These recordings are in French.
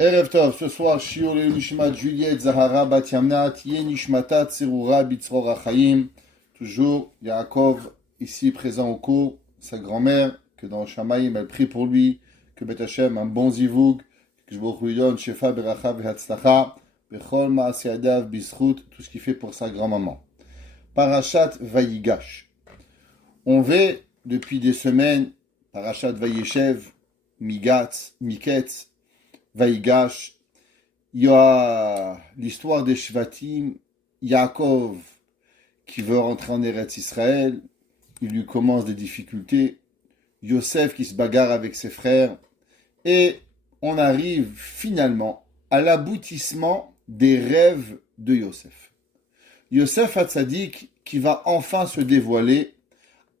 Erev Tov, ce soir, Shiur Nishmat Juliette Zahara Bat Yamna, Tiye Nishmata Tserura Bitzror Achayim. Toujours Yaakov, ici présent au cours, sa grand-mère, que dans Shamaïm, elle prie pour lui, que Bet Hashem, un bon zivug, que je vous donne Shefa Beracha Vehatzlacha, Bechol Maaseyadav Bisrout, tout ce qu'il fait pour sa grand-maman. Parashat Vayigash. On va, depuis des semaines, Parashat Vayeshev, Migatz, Miketz, Vayigash, il y a l'histoire des Shvatim, Yaakov qui veut rentrer en Eretz Israël, il lui commence des difficultés, Yosef qui se bagarre avec ses frères, et on arrive finalement à l'aboutissement des rêves de Yosef. Yosef Hatzadik qui va enfin se dévoiler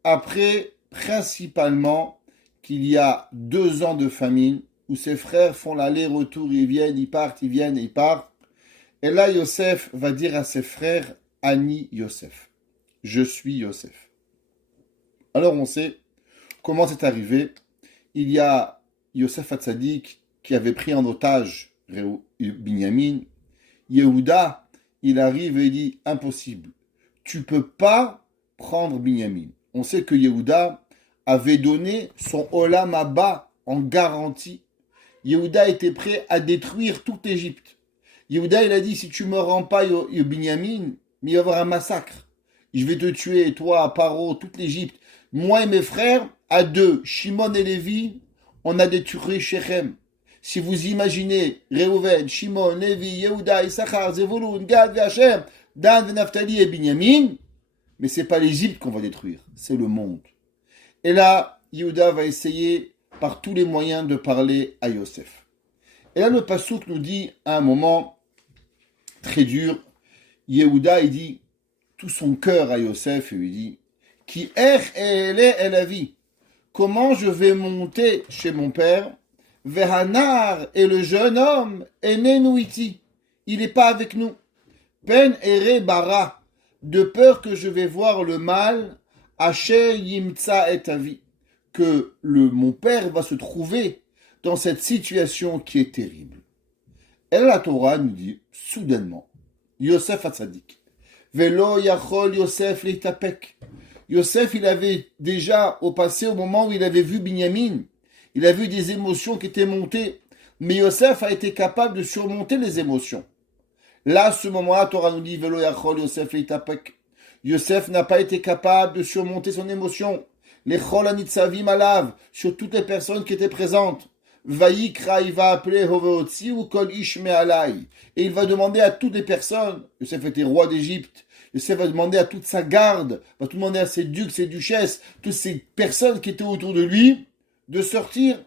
après principalement qu'il y a 2 ans de famine, où ses frères font l'aller-retour, ils viennent, ils partent, ils viennent, ils partent. Et là, Yosef va dire à ses frères, Ani Yosef, je suis Yosef. Alors on sait comment c'est arrivé. Il y a Yosef Hatzadik qui avait pris en otage Binyamin. Yehuda, il arrive et il dit, impossible, tu peux pas prendre Binyamin. On sait que Yehuda avait donné son Olam Haba en garantie. Yehuda était prêt à détruire toute l'Égypte. Yehuda, il a dit, si tu ne me rends pas Binyamin, il va y avoir un massacre. Je vais te tuer, toi, Paro, toute l'Égypte. Moi et mes frères, à 2, Shimon et Lévi, on a détruit Shechem. Si vous imaginez, Reuven, Shimon, Lévi, Yehuda, Issachar, Zevulun, Gad, Hashem, Dan, Naphtali et Binyamin, mais ce n'est pas l'Égypte qu'on va détruire, c'est le monde. Et là, Yehuda va essayer par tous les moyens de parler à Yosef. Et là, le Passouk nous dit, à un moment très dur, Yehuda, il dit tout son cœur à Yosef, et lui dit, Ki el avi, comment je vais monter chez mon père, Vehanar, et le jeune homme, Enenouiti, il n'est pas avec nous. Pen ere bara, de peur que je vais voir le mal, Asher yimtsa et avi, que mon père va se trouver dans cette situation qui est terrible. Et la Torah nous dit, soudainement, Yosef Hatzadik, Velo yachol Yosef leitapek. Yosef, il avait déjà, au passé, au moment où il avait vu Binyamin, il a vu des émotions qui étaient montées, mais Yosef a été capable de surmonter les émotions. Là, à ce moment-là, la Torah nous dit, Velo yachol Yosef leitapek. Yosef n'a pas été capable de surmonter son émotion. Les chol anitzavim alav, sur toutes les personnes qui étaient présentes. Vayikra, il va appeler Hoveotzi ou Kol Ish Me'alai. Et il va demander à toutes les personnes, Yosef était roi d'Égypte, Yosef va demander à toute sa garde, va tout demander à ses ducs, ses duchesses, toutes ces personnes qui étaient autour de lui, de sortir.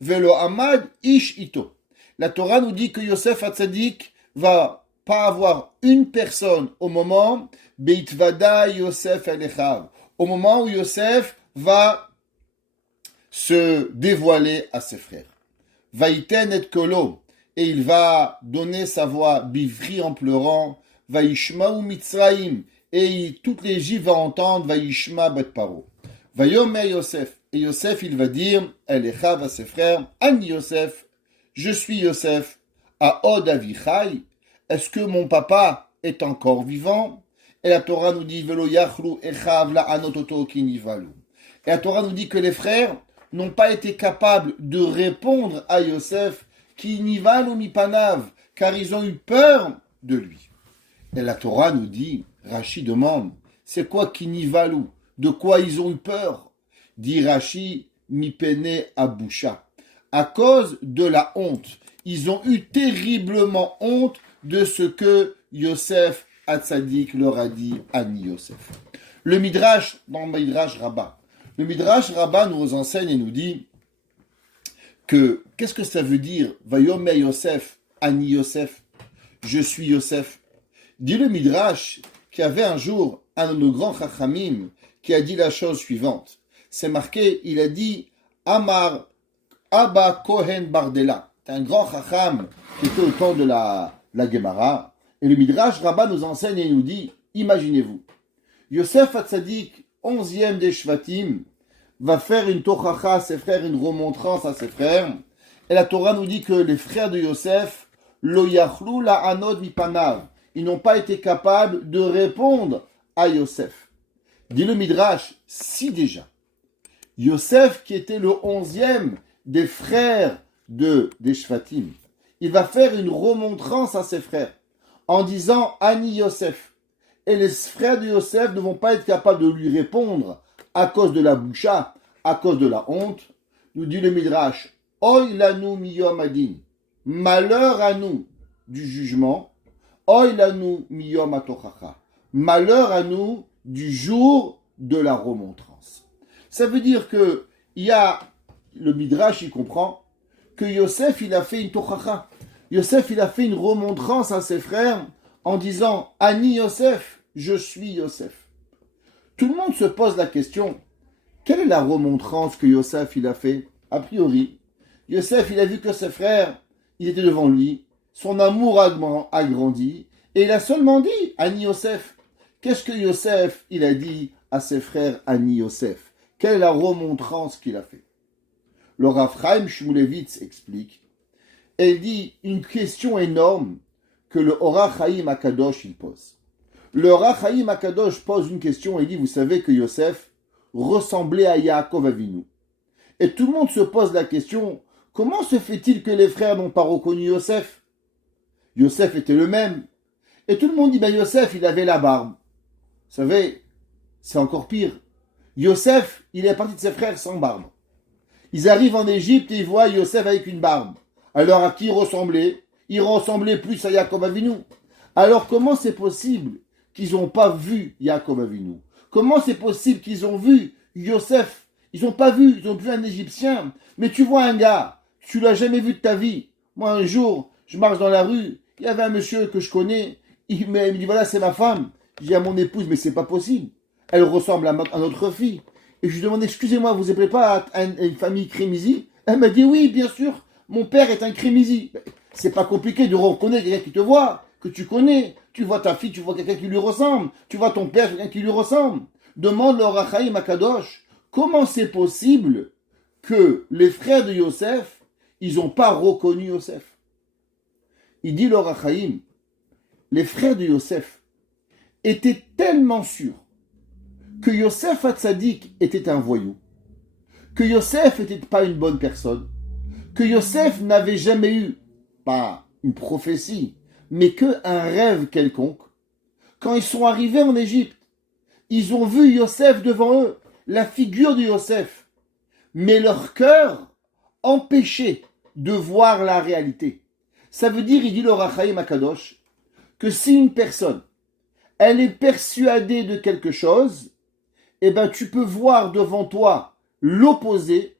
Velo Amad Ish Ito. La Torah nous dit que Yosef Hatzadik va pas avoir une personne au moment Beitvada Yosef Elechav, au moment où Yosef va se dévoiler à ses frères. Vaïten et kolo, et il va donner sa voix bivri en pleurant, Vaishma ou Mitzraim, et toute l'Égypte va entendre Vaishma bet paro. Vayomer Yosef, et Yosef il va dire, Elechav à ses frères, Ani Yosef, je suis Yosef, à Od Avichai, est-ce que mon papa est encore vivant? Et la Torah nous dit, Velo yachlu echav la anototo kinivalu. Et la Torah nous dit que les frères n'ont pas été capables de répondre à Yosef, kinivalu mipanav, car ils ont eu peur de lui. Et la Torah nous dit, Rashi demande, c'est quoi kinivalu? De quoi ils ont eu peur? Dit Rashi, mipene abusha. À cause de la honte. Ils ont eu terriblement honte de ce que Yosef Hatzadik leur a dit Ani Yosef. Le Midrash, dans le Midrash Rabbah, le Midrash Rabbah nous enseigne et nous dit que, qu'est-ce que ça veut dire Vayomer Yosef, Ani Yosef, je suis Yosef. Dit le Midrash qu'il y avait un jour un de nos grands Chachamim qui a dit la chose suivante. C'est marqué, il a dit Amar Abba Kohen Bardella. C'est un grand Chacham qui était au temps de la Gemara. Et le Midrash Rabbah nous enseigne et nous dit, imaginez-vous, Yosef Hatzadik, 11e des Shvatim, va faire une tochacha à ses frères, une remontrance à ses frères, Et la Torah nous dit que les frères de Yosef, lo yachlu la anod mipanav, ils n'ont pas été capables de répondre à Yosef. Dit le Midrash, si déjà, Yosef, qui était le 11e des frères des Shvatim, il va faire une remontrance à ses frères en disant Ani Yosef. Et les frères de Yosef ne vont pas être capables de lui répondre à cause de la boucha, à cause de la honte. Nous dit le Midrash, Oy lanu miyom adin, malheur à nous du jugement, Oy lanu miyom atochacha, malheur à nous du jour de la remontrance. Ça veut dire que le Midrash, il comprend que Yosef, il a fait une tochacha. Yosef, il a fait une remontrance à ses frères en disant Ani Yosef, je suis Yosef. Tout le monde se pose la question, quelle est la remontrance que Yosef, il a fait? A priori, Yosef, il a vu que ses frères, ils étaient devant lui, son amour a grandi, et il a seulement dit Ani Yosef. Qu'est-ce que Yosef, il a dit à ses frères Ani Yosef? Quelle est la remontrance qu'il a fait? Le Rav Chaim Shmulevitz explique, et il dit une question énorme que le Ora Chaim Akadosh il pose. Le Ora Chaim Akadosh pose une question et dit, vous savez que Yosef ressemblait à Yaakov Avinu. Et tout le monde se pose la question, comment se fait-il que les frères n'ont pas reconnu Yosef? Yosef était le même. Et tout le monde dit, Yosef, il avait la barbe. Vous savez, c'est encore pire. Yosef, il est parti de ses frères sans barbe. Ils arrivent en Égypte et ils voient Yosef avec une barbe. Alors à qui il ressemblait? Il ressemblait plus à Yaakov Avinu. Alors comment c'est possible qu'ils n'ont pas vu Yaakov Avinu? Comment c'est possible qu'ils ont vu Yosef? Ils n'ont pas vu, ils ont vu un Égyptien. Mais tu vois un gars, tu l'as jamais vu de ta vie. Moi un jour, je marche dans la rue, il y avait un monsieur que je connais, il me dit voilà c'est ma femme. Je dis à mon épouse mais c'est pas possible. Elle ressemble à notre fille. Et je lui demande excusez-moi, vous appelez pas à une famille Crémizy? Elle m'a dit oui bien sûr, mon père est un Crémizy. C'est pas compliqué de reconnaître quelqu'un qui te voit, que tu connais. Tu vois ta fille, tu vois quelqu'un qui lui ressemble. Tu vois ton père, quelqu'un qui lui ressemble. Demande le Ora Chaim Akadosh, comment c'est possible que les frères de Yosef, ils n'ont pas reconnu Yosef? Il dit le Ora Chaim, les frères de Yosef étaient tellement sûrs que Yosef Hatzadik était un voyou, que Yosef n'était pas une bonne personne, que Yosef n'avait jamais eu, pas une prophétie, mais qu'un rêve quelconque. Quand ils sont arrivés en Égypte, ils ont vu Yosef devant eux, la figure de Yosef, mais leur cœur empêchait de voir la réalité. Ça veut dire, il dit le Ora Chaim Akadosh, que si une personne, elle est persuadée de quelque chose, eh ben tu peux voir devant toi l'opposé,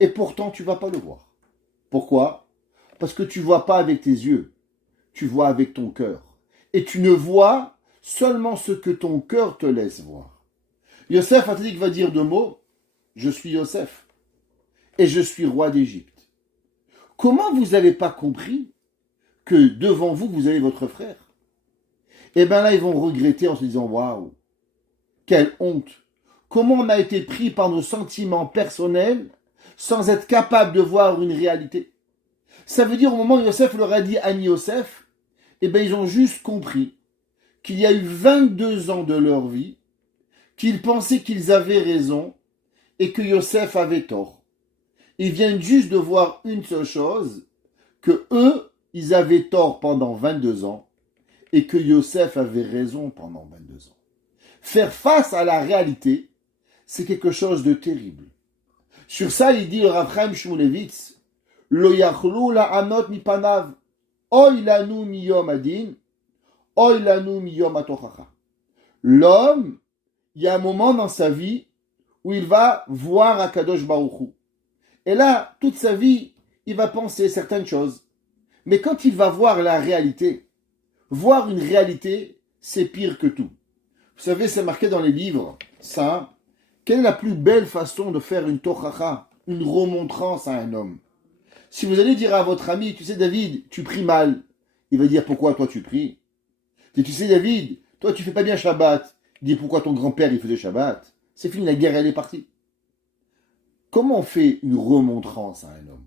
et pourtant tu ne vas pas le voir. Pourquoi? Parce que tu ne vois pas avec tes yeux, tu vois avec ton cœur. Et tu ne vois seulement ce que ton cœur te laisse voir. Yosef Hatzadik va dire deux mots, je suis Yosef, et je suis roi d'Égypte. Comment vous n'avez pas compris que devant vous, vous avez votre frère? Et bien là, ils vont regretter en se disant, waouh, quelle honte! Comment on a été pris par nos sentiments personnels sans être capable de voir une réalité? Ça veut dire au moment où Yosef leur a dit Ani Yosef, eh bien ils ont juste compris qu'il y a eu 22 ans de leur vie, qu'ils pensaient qu'ils avaient raison et que Yosef avait tort. Ils viennent juste de voir une seule chose, que eux, ils avaient tort pendant 22 ans et que Yosef avait raison pendant 22 ans. Faire face à la réalité, c'est quelque chose de terrible. Sur ça, il dit le Rav Chaim Shmulevitz, Lo yachlu la anot mipanav, oy lanu miyom adin, oy lanu miyom atochacha. L'homme, il y a un moment dans sa vie où il va voir Akadosh Baruch Hu. Et là, toute sa vie, il va penser certaines choses. Mais quand il va voir la réalité, voir une réalité, c'est pire que tout. Vous savez, c'est marqué dans les livres, ça. Quelle est la plus belle façon de faire une tochacha, une remontrance à un homme? Si vous allez dire à votre ami, tu sais David, tu pries mal, il va dire pourquoi toi tu pries? Et tu sais David, toi tu fais pas bien Shabbat, il dit pourquoi ton grand-père il faisait Shabbat? C'est fini, la guerre elle est partie. Comment on fait une remontrance à un homme?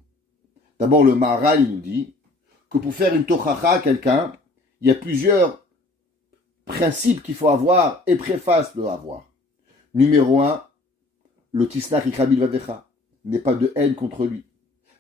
D'abord, le Maharal, il nous dit que pour faire une tochacha à quelqu'un, il y a plusieurs principes qu'il faut avoir et préfaces de avoir. Numéro 1, le tisnach ikabil vavecha, n'est pas de haine contre lui.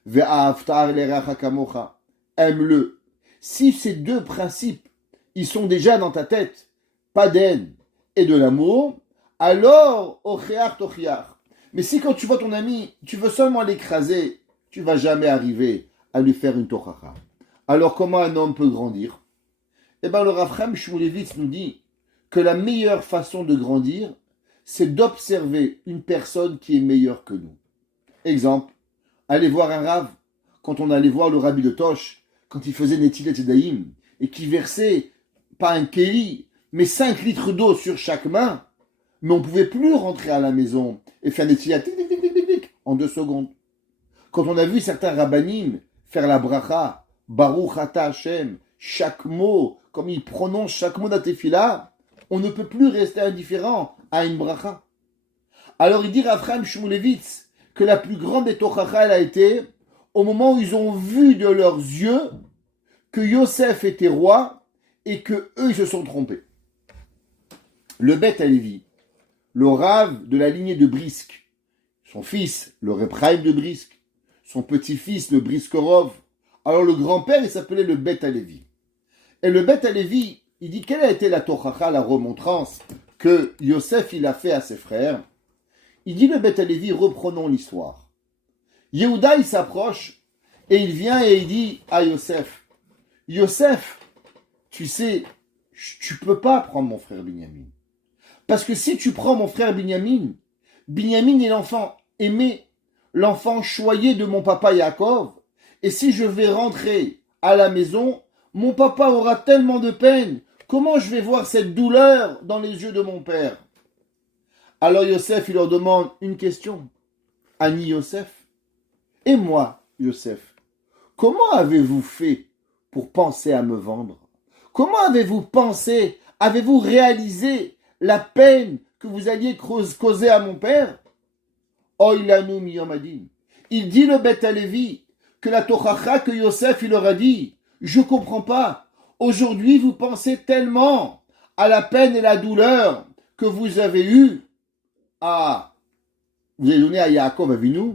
Ve'aftar l'eracha kamocha, aime-le. Si ces deux principes, ils sont déjà dans ta tête, pas d'haine et de l'amour, alors, ocheach tochiach. Mais si quand tu vois ton ami, tu veux seulement l'écraser, tu vas jamais arriver à lui faire une tochacha. Alors comment un homme peut grandir? Eh bien, le Rav Chaim Shmulevitz nous dit que la meilleure façon de grandir, c'est d'observer une personne qui est meilleure que nous. Exemple, aller voir un Rav, quand on allait voir le Rabbi de Tosh, quand il faisait Netilat Yadayim, et qui versait, pas un kéli, mais 5 litres d'eau sur chaque main, mais on ne pouvait plus rentrer à la maison et faire Netilat en 2 secondes. Quand on a vu certains rabbanim faire la bracha, Baruch Ata Hashem, chaque mot, comme ils prononcent chaque mot d'Atefila, on ne peut plus rester indifférent à une bracha. Alors il dit Rav Chaim Shmulevitz que la plus grande des tochacha, elle a été au moment où ils ont vu de leurs yeux que Yosef était roi et que eux ils se sont trompés. Le Beth Alevi, le Rav de la lignée de Brisk, son fils, le Reb Chaim de Brisk, son petit-fils, le Briskorov. Alors le grand-père, il s'appelait le Beth Alevi. Et le Beth Alevi, il dit quelle a été la tochacha, la remontrance que Yosef il a fait à ses frères. Il dit le Beth Alevi, reprenons l'histoire. Yehuda il s'approche et il vient et il dit à Yosef, Yosef, tu sais, tu peux pas prendre mon frère Binyamin. Parce que si tu prends mon frère Binyamin, Binyamin est l'enfant aimé, l'enfant choyé de mon papa Yaakov. Et si je vais rentrer à la maison, mon papa aura tellement de peine. Comment je vais voir cette douleur dans les yeux de mon père? Alors Yosef, il leur demande une question. Ani Yosef, et moi, Yosef, comment avez-vous fait pour penser à me vendre? Comment avez-vous pensé, avez-vous réalisé la peine que vous alliez causer à mon père? Oilanu miyomadim. Il dit le Beth Alevi que la tochacha que Yosef il leur a dit, je comprends pas. Aujourd'hui vous pensez tellement à la peine et la douleur que vous avez eue. Ah, vous avez donné à Yaakov Avinu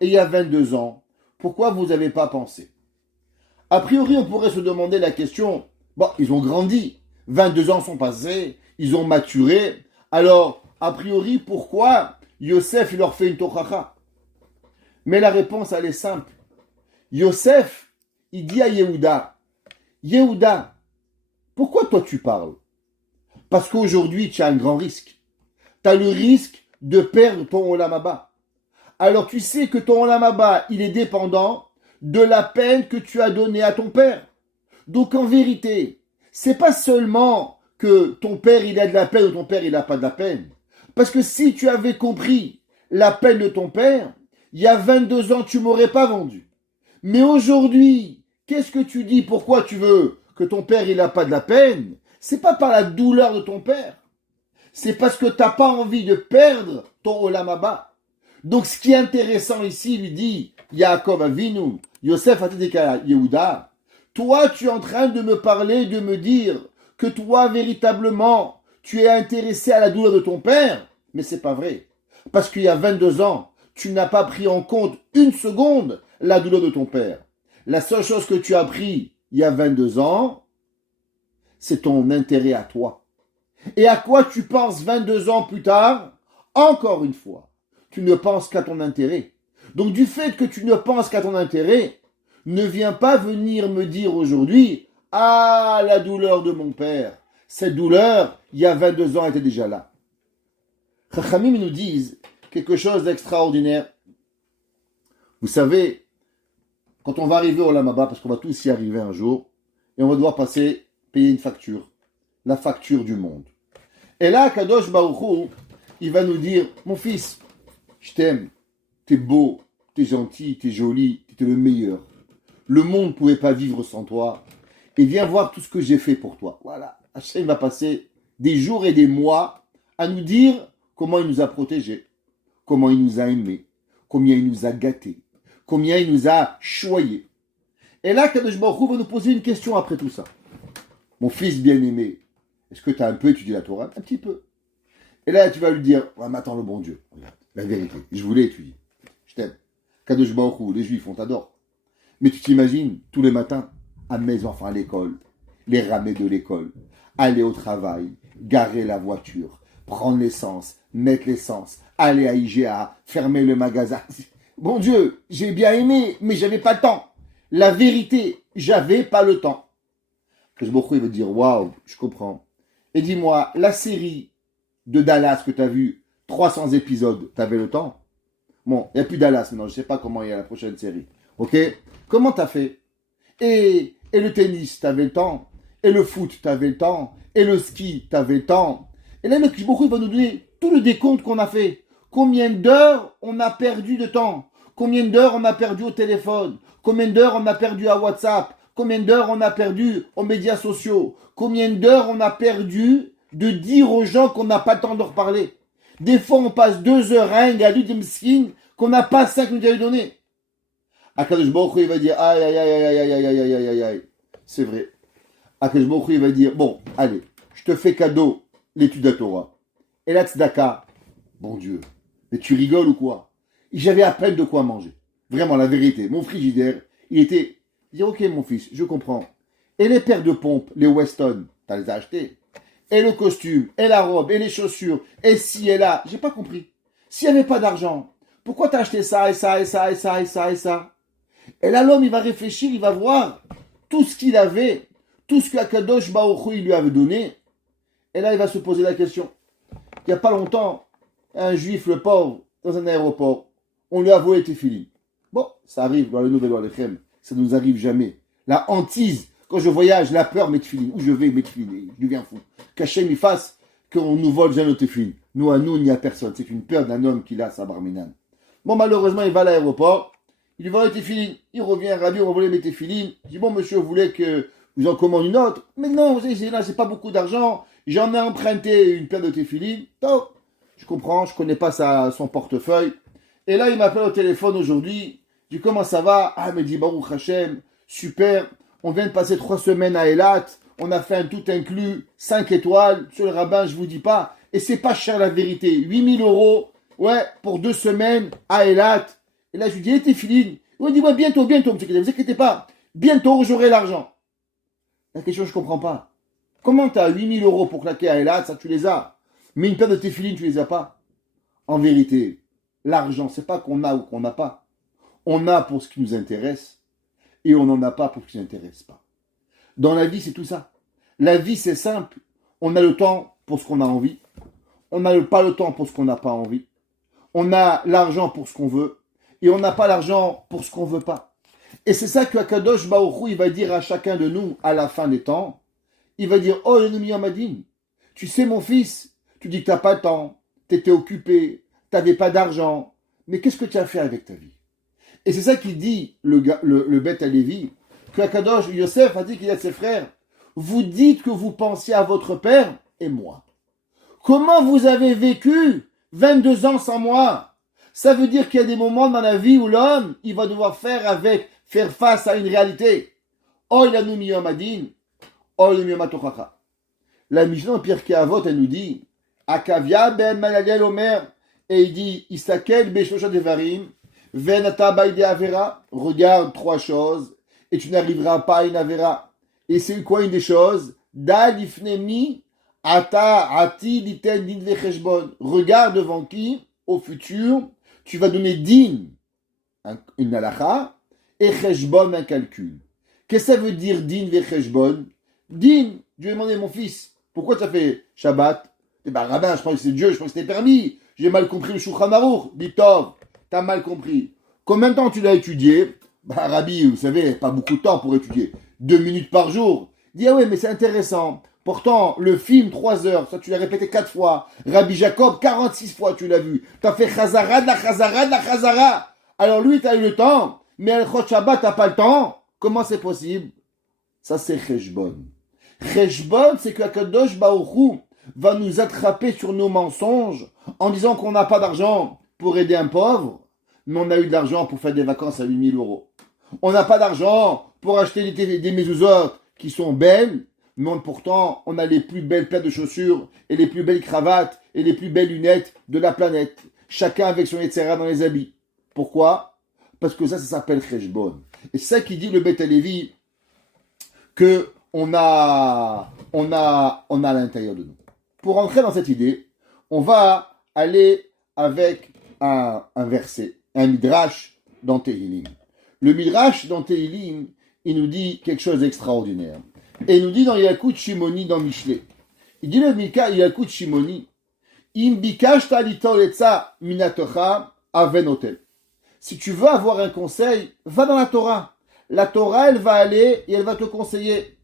et il y a 22 ans. Pourquoi vous n'avez pas pensé? A priori, on pourrait se demander la question, bon, ils ont grandi, 22 ans sont passés, ils ont maturé, alors, a priori, pourquoi Yosef, il leur fait une tochacha? Mais la réponse, elle est simple. Yosef, il dit à Yehuda, Yehuda, pourquoi toi tu parles? Parce qu'aujourd'hui, tu as un grand risque. Tu as le risque de perdre ton Olam Haba. Alors tu sais que ton Olam Haba, il est dépendant de la peine que tu as donnée à ton père. Donc en vérité, c'est pas seulement que ton père il a de la peine ou ton père il n'a pas de la peine. Parce que si tu avais compris la peine de ton père, il y a 22 ans, tu m'aurais pas vendu. Mais aujourd'hui, qu'est-ce que tu dis? Pourquoi tu veux que ton père il n'a pas de la peine? C'est pas par la douleur de ton père. C'est parce que tu n'as pas envie de perdre ton Olam Haba. Donc ce qui est intéressant ici, il lui dit, Yaakov Avinu, Yosef Atedeka Yehuda, toi tu es en train de me parler, de me dire que toi véritablement tu es intéressé à la douleur de ton père, mais c'est pas vrai. Parce qu'il y a 22 ans, tu n'as pas pris en compte une seconde la douleur de ton père. La seule chose que tu as pris il y a 22 ans, c'est ton intérêt à toi. Et à quoi tu penses 22 ans plus tard? Encore une fois, tu ne penses qu'à ton intérêt. Donc du fait que tu ne penses qu'à ton intérêt, ne viens pas venir me dire aujourd'hui, ah, la douleur de mon père. Cette douleur, il y a 22 ans, elle était déjà là. Chachamim nous disent quelque chose d'extraordinaire. Vous savez, quand on va arriver au Olam Haba, parce qu'on va tous y arriver un jour, et on va devoir payer une facture. La facture du monde. Et là, Kadosh Baruch Hu, il va nous dire, mon fils, je t'aime, t'es beau, t'es gentil, t'es joli, t'es le meilleur. Le monde ne pouvait pas vivre sans toi. Et viens voir tout ce que j'ai fait pour toi. Voilà. Hachem va passer des jours et des mois à nous dire comment il nous a protégés, comment il nous a aimés, combien il nous a gâtés, combien il nous a choyés. Et là, Kadosh Baruch Hu va nous poser une question après tout ça. Mon fils bien-aimé, est-ce que tu as un peu étudié la Torah? Un petit peu. Et là, tu vas lui dire, ouais, mais attends, le bon Dieu, regarde, la vérité, je voulais étudier. Je t'aime. Kadosh Baruch Hu, les Juifs, on t'adore. Mais tu t'imagines, tous les matins, amener mes enfants à l'école, les ramener de l'école, aller au travail, garer la voiture, prendre l'essence, mettre l'essence, aller à IGA, fermer le magasin. Bon Dieu, j'ai bien aimé, mais j'avais pas le temps. La vérité, j'avais pas le temps. Kadosh Baruch Hu, il veut dire, waouh, je comprends. Et dis-moi, la série de Dallas que tu as vue, 300 épisodes, tu avais le temps? Bon, il n'y a plus Dallas maintenant, je ne sais pas comment il y a la prochaine série. Ok? Comment tu as fait? Et le tennis, tu avais le temps? Et le foot, tu avais le temps? Et le ski, tu avais le temps? Et là, le Kadosh Baruch Hu va nous donner tout le décompte qu'on a fait. Combien d'heures on a perdu de temps? Combien d'heures on a perdu au téléphone? Combien d'heures on a perdu à WhatsApp? Combien d'heures on a perdu aux médias sociaux? Combien d'heures on a perdu de dire aux gens qu'on n'a pas le temps de leur parler? Des fois, on passe 2 heures à un galut de m'skin qu'on n'a pas 5 minutes à lui donner. Akadosh Baruch Hu, il va dire, aïe, aïe, aïe, aïe, aïe, aïe, aïe, aïe, aïe, aïe, aïe. C'est vrai. Akadosh Baruch Hu, il va dire, bon, allez, je te fais cadeau l'étude de la Torah. Et la tzedaka, bon Dieu, mais tu rigoles ou quoi? J'avais à peine de quoi manger. Vraiment, la vérité. Mon frigidaire, il était... Il dit, ok mon fils, je comprends. Et les paires de pompes, les Weston, tu les as achetées. Et le costume, et la robe, et les chaussures, et ci et là. J'ai pas compris. S'il n'y avait pas d'argent, pourquoi t'as acheté ça, et ça, et ça, et ça, et ça, et ça? Et là, l'homme, il va réfléchir, il va voir tout ce qu'il avait, tout ce qu'Akadosh Baruch Hu, il lui avait donné. Et là, il va se poser la question. Il n'y a pas longtemps, un juif, le pauvre, dans un aéroport, on lui a volé Tefillin. Bon, ça arrive dans le Nouvel Olechem. Ça ne nous arrive jamais. La hantise, quand je voyage, la peur, mes tefilines. Où je vais, mes tefilines. Je deviens fou. Qu'Hachem il fasse qu'on nous vole jamais nos tefilines. Nous, à nous, il n'y a personne. C'est une peur d'un homme qui a sa barminan. Bon, malheureusement, il va à l'aéroport. Il lui vole les tefilines. Il revient, Rabbi, on va voler mes tefilines. Il dit, bon, monsieur, vous voulez que je vous en commande une autre? Mais non, vous savez, là, c'est pas beaucoup d'argent. J'en ai emprunté une paire de tefilines. Oh, je comprends, je connais pas son portefeuille. Et là, il m'appelle au téléphone aujourd'hui. Je dis, comment ça va? Ah, il me dit, Baruch Hashem, super. On vient de passer 3 semaines à Eilat. On a fait un tout inclus, 5 étoiles. Monsieur le rabbin, je vous dis pas. Et c'est pas cher la vérité. 8 000 €, ouais, pour 2 semaines à Eilat. Et là, je lui dis, et tes filines? Il me dit, ouais, bientôt, monsieur, ne vous inquiétez pas. Bientôt, j'aurai l'argent. La question, je comprends pas. Comment tu as 8 000 € pour claquer à Eilat? Ça, tu les as. Mais une paire de tes filines, tu les as pas. En vérité, l'argent, c'est pas qu'on a ou qu'on n'a pas. On a pour ce qui nous intéresse et on n'en a pas pour ce qui ne nous intéresse pas. Dans la vie, c'est tout ça. La vie, c'est simple. On a le temps pour ce qu'on a envie. On n'a pas le temps pour ce qu'on n'a pas envie. On a l'argent pour ce qu'on veut et on n'a pas l'argent pour ce qu'on ne veut pas. Et c'est ça que Akadosh Baruch Hu, il va dire à chacun de nous à la fin des temps. Il va dire, oh, l'ennemi Yamadin, tu sais mon fils, tu dis que tu n'as pas le temps, tu étais occupé, tu n'avais pas d'argent, mais qu'est-ce que tu as fait avec ta vie? Et c'est ça qu'il dit, le Beth Alevi, que Akadosh Yosef a dit qu'il a de ses frères. Vous dites que vous pensiez à votre père et moi. Comment vous avez vécu 22 ans sans moi? Ça veut dire qu'il y a des moments dans la vie où l'homme, il va devoir faire face à une réalité. Oy la numiyom adin, oy la numiyom atochacha. La Mishnah en Pirkei Avot, elle nous dit, Akavia ben Malalel Omer, et il dit, Isakel beshosha devarim, venata baide avera, regarde 3 choses, et tu n'arriveras pas à une avera. Et c'est quoi une des choses? Da lifnemi, ata ati liten din vecheshbon. Regarde devant qui, au futur, tu vas donner din, une halakha, et cheshbon, un calcul. Qu'est-ce que ça veut dire din vecheshbon? Din, je lui ai demandé, mon fils, pourquoi tu as fait Shabbat? Eh ben, rabbin, je crois que c'est Dieu, je crois que c'était permis. J'ai mal compris le Shulchan Aruch. Bitov, t'as mal compris. Combien de temps tu l'as étudié? Bah, Rabbi, vous savez, pas beaucoup de temps pour étudier. 2 minutes par jour. Il dit, ah ouais, mais c'est intéressant. Pourtant, le film, 3 heures, ça tu l'as répété 4 fois. Rabbi Jacob, 46 fois tu l'as vu. T'as fait Chazara, de la Chazara, de la Chazara. Alors lui, t'as eu le temps, mais Al-Chot Shabbat, t'as pas le temps. Comment c'est possible? Ça, c'est Cheshbon. Cheshbon, c'est que Akadosh Baruch Hu va nous attraper sur nos mensonges en disant qu'on n'a pas d'argent pour aider un pauvre. mais on a eu de l'argent pour faire des vacances à 8 000 euros. On n'a pas d'argent pour acheter des mezuzot qui sont belles, mais pourtant, on a les plus belles paires de chaussures, et les plus belles cravates, et les plus belles lunettes de la planète. Chacun avec son Yetzera dans les habits. Pourquoi? Parce que ça s'appelle Cheshbon. Et c'est ça qui dit le Beth Lévi, que on a à l'intérieur de nous. Pour entrer dans cette idée, on va aller avec un verset, un midrash dans Tehillim. Le midrash dans Tehillim, il nous dit quelque chose d'extraordinaire. Et il nous dit dans Yalkut Shimoni, dans Michelet. Il dit le Yalkut Shimoni, Im bikashta litoletza minatocha avenotel. Si tu veux avoir un conseil, va dans la Torah. La Torah, elle va aller et elle va te conseiller.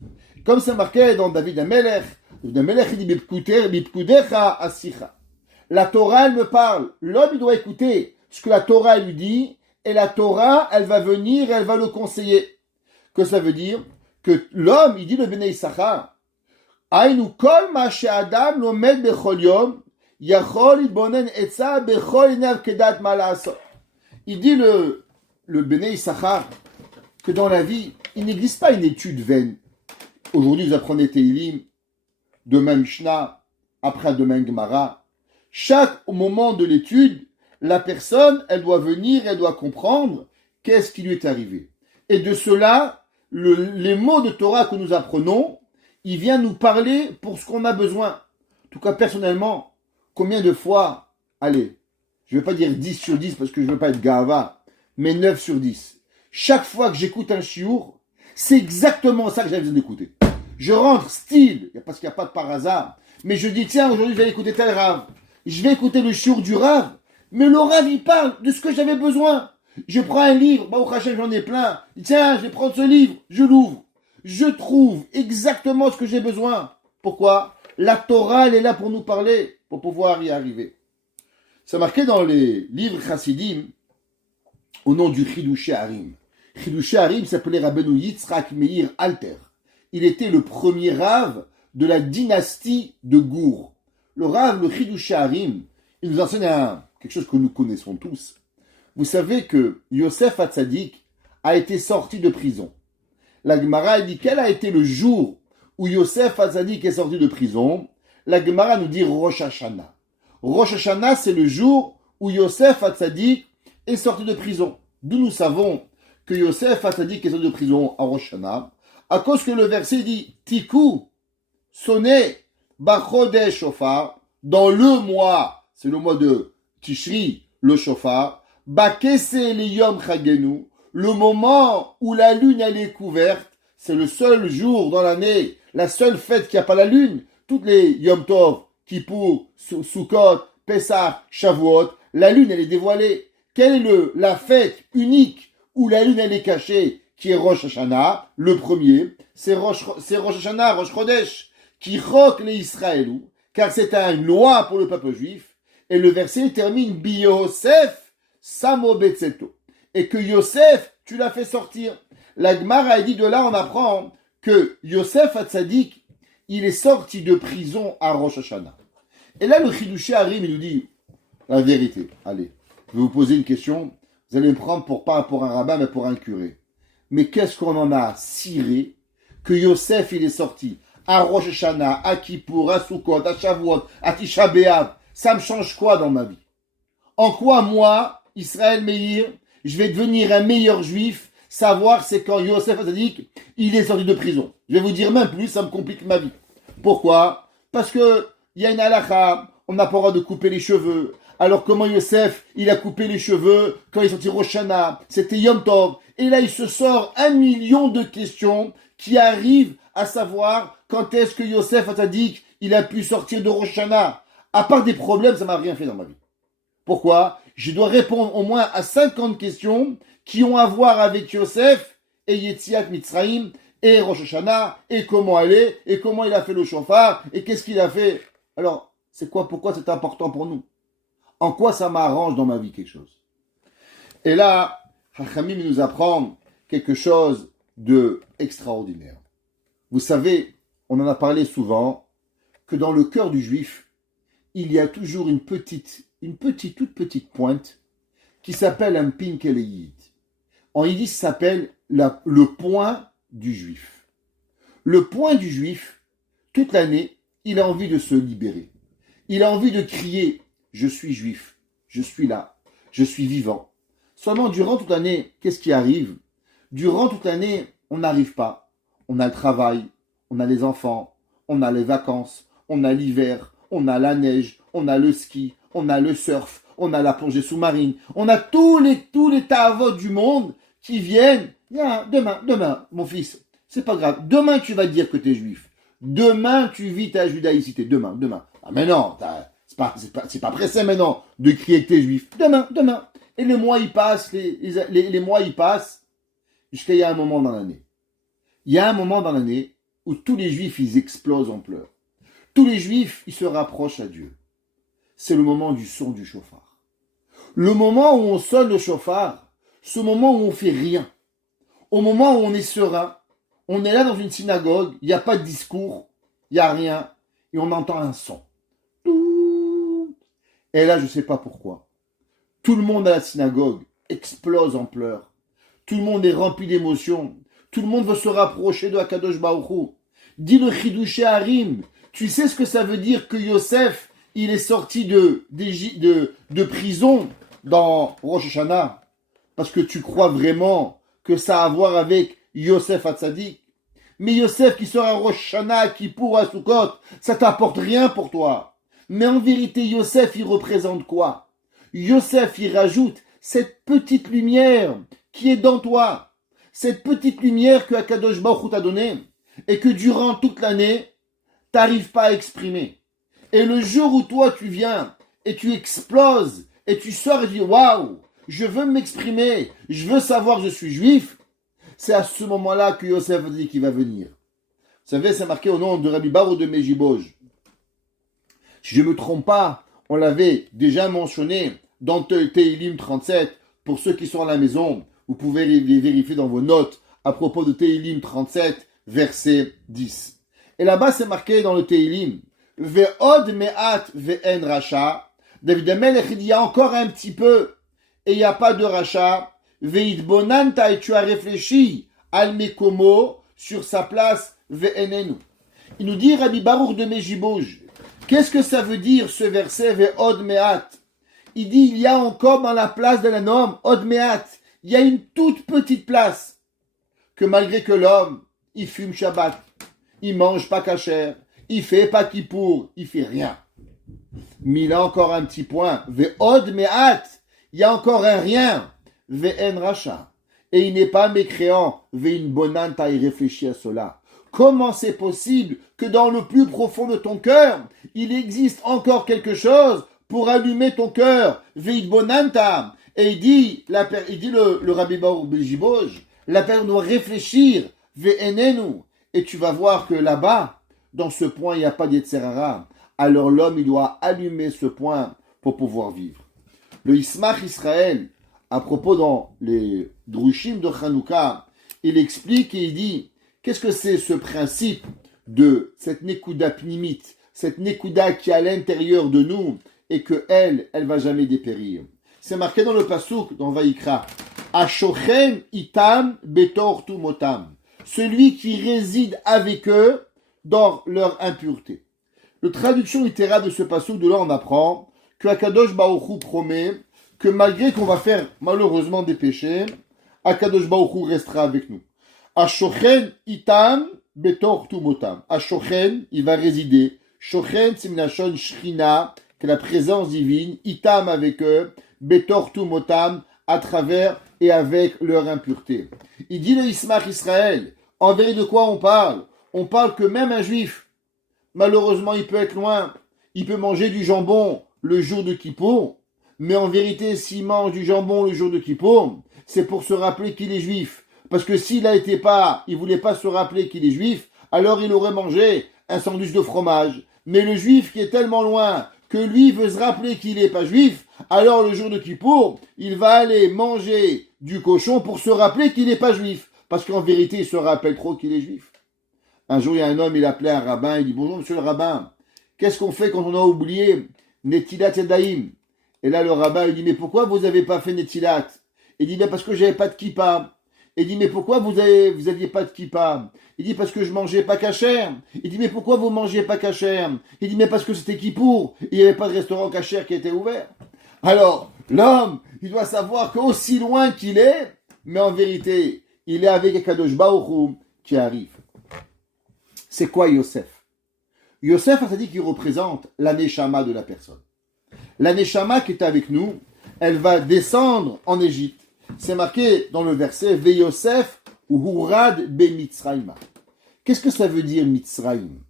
Comme c'est marqué dans David Amelech, David Amelech, il dit Bipkudecha asicha. La Torah, elle me parle. L'homme, il doit écouter ce que la Torah lui dit, et la Torah, elle va venir et elle va le conseiller. Que ça veut dire? Que l'homme, il dit le Bnei Issachar, Aïnu kol ma she'adam lomed bechol yom, yachol idbonen etza bechol inav kedat ma la'asot. Il dit le Bnei Issachar que dans la vie, il n'existe pas une étude vaine. Aujourd'hui, vous apprenez Tehillim, demain Mishnah, après-demain Gemara. Chaque moment de l'étude, la personne, elle doit venir, elle doit comprendre qu'est-ce qui lui est arrivé. Et de cela, les mots de Torah que nous apprenons, il vient nous parler pour ce qu'on a besoin. En tout cas, personnellement, combien de fois, allez, je ne vais pas dire 10 sur 10 parce que je ne veux pas être gava, mais 9 sur 10. Chaque fois que j'écoute un chiour, c'est exactement ça que j'avais besoin d'écouter. Je rentre style, parce qu'il n'y a pas de par hasard, mais je dis, tiens, aujourd'hui je vais écouter tel rave. Je vais écouter le chiour du rave, mais le rave, il parle de ce que j'avais besoin. Je prends un livre, au Hachem, j'en ai plein. Tiens, je vais prendre ce livre, je l'ouvre. Je trouve exactement ce que j'ai besoin. Pourquoi? La Torah, elle est là pour nous parler, pour pouvoir y arriver. C'est marqué dans les livres chassidim au nom du Chidushé Harim. Chidushé Harim s'appelait Rabbeinu Yitzhak Meir Alter. Il était le premier rave de la dynastie de Gour. Le rave, le Chidushé Harim, il nous enseigne quelque chose que nous connaissons tous. Vous savez que Yosef Hatzadik a été sorti de prison. La Gemara dit quel a été le jour où Yosef Hatzadik est sorti de prison. La Gemara nous dit Rosh Hashanah. Rosh Hashanah, c'est le jour où Yosef Hatzadik est sorti de prison. D'où nous savons que Yosef Hatzadik est sorti de prison à Rosh Hashanah, à cause que le verset dit Tiku, sonnez, Bachodesh Shofar, dans le mois, c'est le mois de Tishri, le Shofar, Bakese Liyom Chagenu, le moment où la lune elle est couverte, c'est le seul jour dans l'année, la seule fête qui n'a pas la lune. Toutes les Yom Tov, Kippour, Sukkot, Pesach, Shavuot, la lune elle est dévoilée. Quelle est la fête unique où la lune elle est cachée, qui est Rosh Hashanah, le premier, c'est Rosh Hashanah, Rosh Chodesh, qui choque les Israélous, car c'est une loi pour le peuple juif, et le verset termine Bi Yosef Samo Betzeto, et que Yosef, tu l'as fait sortir. La Gemara a dit de là, on apprend que Yosef Hatzadik, il est sorti de prison à Rosh Hashanah. Et là, le Chidushé Harim, il nous dit la vérité. Allez, je vais vous poser une question. Vous allez me prendre pas pour un rabbin, mais pour un curé. Mais qu'est-ce qu'on en a ciré que Yosef, il est sorti à Rosh Hashanah, à Kippour, à Sukkot, à Shavuot, à Tisha B'Av. Ça me change quoi dans ma vie? En quoi, moi, Israël Meir, je vais devenir un meilleur juif? Savoir, c'est quand Yosef Hatzadik, il est sorti de prison. Je vais vous dire même plus, ça me complique ma vie. Pourquoi? Parce que il y a une halakha, on n'a pas le droit de couper les cheveux. Alors comment Yosef, il a coupé les cheveux quand il est sorti Rosh Hashanah? C'était Yom Tov. Et là, il se sort 1 million de questions qui arrivent à savoir quand est-ce que Yosef Hatzadik, il a pu sortir de Rosh Hashanah. À part des problèmes, ça m'a rien fait dans ma vie. Pourquoi? Je dois répondre au moins à 50 questions qui ont à voir avec Yosef et Yetziat Mitzrayim et Rosh Hashanah et comment elle est et comment il a fait le shofar et qu'est-ce qu'il a fait. Alors, c'est quoi, pourquoi c'est important pour nous? En quoi ça m'arrange dans ma vie quelque chose? Et là, Chachamim nous apprend quelque chose de extraordinaire. Vous savez, on en a parlé souvent, que dans le cœur du juif, il y a toujours une toute petite pointe qui s'appelle un pinkeleyid. En yiddish, ça s'appelle le point du juif. Le point du juif, toute l'année, il a envie de se libérer. Il a envie de crier « Je suis juif, je suis là, je suis vivant ». Seulement, durant toute l'année, qu'est-ce qui arrive? Durant toute l'année, on n'arrive pas. On a le travail, on a les enfants, on a les vacances, on a l'hiver, on a la neige, on a le ski, on a le surf, on a la plongée sous-marine, on a tous les ta'avot du monde qui viennent. Demain, mon fils, c'est pas grave. Demain, tu vas dire que tu es juif. Demain, tu vis ta judaïcité. Demain. Ah, mais non, c'est pas pressé maintenant de crier que tu es juif. Demain. Et les mois, ils passent, les mois, ils passent, jusqu'à il y a un moment dans l'année. Il y a un moment dans l'année où tous les juifs, ils explosent en pleurs. Tous les juifs, ils se rapprochent à Dieu. C'est le moment du son du chauffard. Le moment où on sonne le chauffard, ce moment où on fait rien. Au moment où on est serein, on est là dans une synagogue, il n'y a pas de discours, il n'y a rien, et on entend un son. Et là, je ne sais pas pourquoi. Tout le monde à la synagogue explose en pleurs. Tout le monde est rempli d'émotions. Tout le monde veut se rapprocher de Akadosh Baruch Hu. Dis le Chidouché Harim. Tu sais ce que ça veut dire que Yosef, il est sorti de prison dans Rosh Hashanah? Parce que tu crois vraiment que ça a à voir avec Yosef Hatzadik. Mais Yosef qui sort à Rosh Hashanah, qui pour à Sukkot, ça t'apporte rien pour toi. Mais en vérité, Yosef, il représente quoi? Yosef, il rajoute cette petite lumière qui est dans toi. Cette petite lumière que Akadosh Baruch Hu t'a donnée et que durant toute l'année, t'arrives pas à exprimer. Et le jour où toi, tu viens et tu exploses et tu sors et tu dis « Waouh, je veux m'exprimer, je veux savoir que je suis juif », c'est à ce moment-là que Yosef dit qu'il va venir. Vous savez, c'est marqué au nom de Rabbi Baruch de Mejiboj. Si je ne me trompe pas, on l'avait déjà mentionné dans Tehillim 37. Pour ceux qui sont à la maison, vous pouvez les vérifier dans vos notes à propos de Tehillim 37, verset 10. Et là-bas, c'est marqué dans le Tehillim « Ve'od me'at ve'en racha » David Amelech, il y a encore un petit peu et il n'y a pas de rachat. Ve'itbonanta, et tu as réfléchi al mekomo sur sa place ve'enenu. Il nous dit Rabbi Baruch de Mejiboj. Qu'est-ce que ça veut dire ce verset ve'od me'at? Il dit il y a encore dans la place de un homme od me'at. Il y a une toute petite place que malgré que l'homme il fume Shabbat, il mange pas kasher, il fait pas kippour, il fait rien. Mais il a encore un petit point. Ve'od me'at. Il y a encore un rien. Ve'en racha. Et il n'est pas mécréant. Ve'in bonanta. Il réfléchit à cela. Comment c'est possible que dans le plus profond de ton cœur, il existe encore quelque chose pour allumer ton cœur? Ve'in bonanta. Et il dit le Rabbi Baruch Bejiboj, la personne doit réfléchir. Ve'enenu. Et tu vas voir que là-bas, dans ce point, il n'y a pas d'Yetzerara. Alors l'homme, il doit allumer ce point pour pouvoir vivre. Le Ismach Israël, à propos dans les Drushim de Hanouka, il explique et il dit, qu'est-ce que c'est ce principe de cette Nekuda Pnimit, cette Nekuda qui est à l'intérieur de nous et que elle va jamais dépérir. C'est marqué dans le Pasuk, dans Vaïkra, Ashochem itam betor tumotam, celui qui réside avec eux dans leur impureté. La traduction littérale de ce passage de là, on apprend que Akadosh Baruch Hu promet que malgré qu'on va faire malheureusement des péchés, Akadosh Baruch Hu restera avec nous. Ashochen itam betor tumotam. Ashochen, il va résider. Shochen, c'est minashon shrina, que la présence divine, itam avec eux, betor tumotam, à travers et avec leur impureté. Il dit le Ismach Israël, en vérité de quoi on parle? On parle que même un juif, malheureusement, il peut être loin. Il peut manger du jambon le jour de Kippour. Mais en vérité, s'il mange du jambon le jour de Kippour, c'est pour se rappeler qu'il est juif. Parce que s'il il voulait pas se rappeler qu'il est juif, alors il aurait mangé un sandwich de fromage. Mais le juif qui est tellement loin que lui veut se rappeler qu'il n'est pas juif, alors le jour de Kippour, il va aller manger du cochon pour se rappeler qu'il n'est pas juif. Parce qu'en vérité, il se rappelle trop qu'il est juif. Un jour, il y a un homme, il appelait un rabbin, il dit « Bonjour, monsieur le rabbin, qu'est-ce qu'on fait quand on a oublié Netilat Yadayim ?» Et là, le rabbin, il dit, mais pourquoi vous n'avez pas fait Netilat? Il dit, mais parce que j'avais pas de kippa. Il dit, mais pourquoi vous aviez pas de kippa? Il dit, parce que je mangeais pas kasher. Il dit, mais pourquoi vous mangez pas kasher? Il dit, mais parce que c'était Kippour. Il n'y avait pas de restaurant kasher qui était ouvert. Alors, l'homme, il doit savoir qu'aussi loin qu'il est, mais en vérité, il est avec Akadosh Baruch Hu qui arrive. C'est quoi Yosef? Yosef, ça dit qu'il représente la neshama de la personne. La neshama qui est avec nous, elle va descendre en Égypte. C'est marqué dans le verset Ve Yosef Hurad be Mitzrayim. Qu'est-ce que ça veut dire Mitzrayim?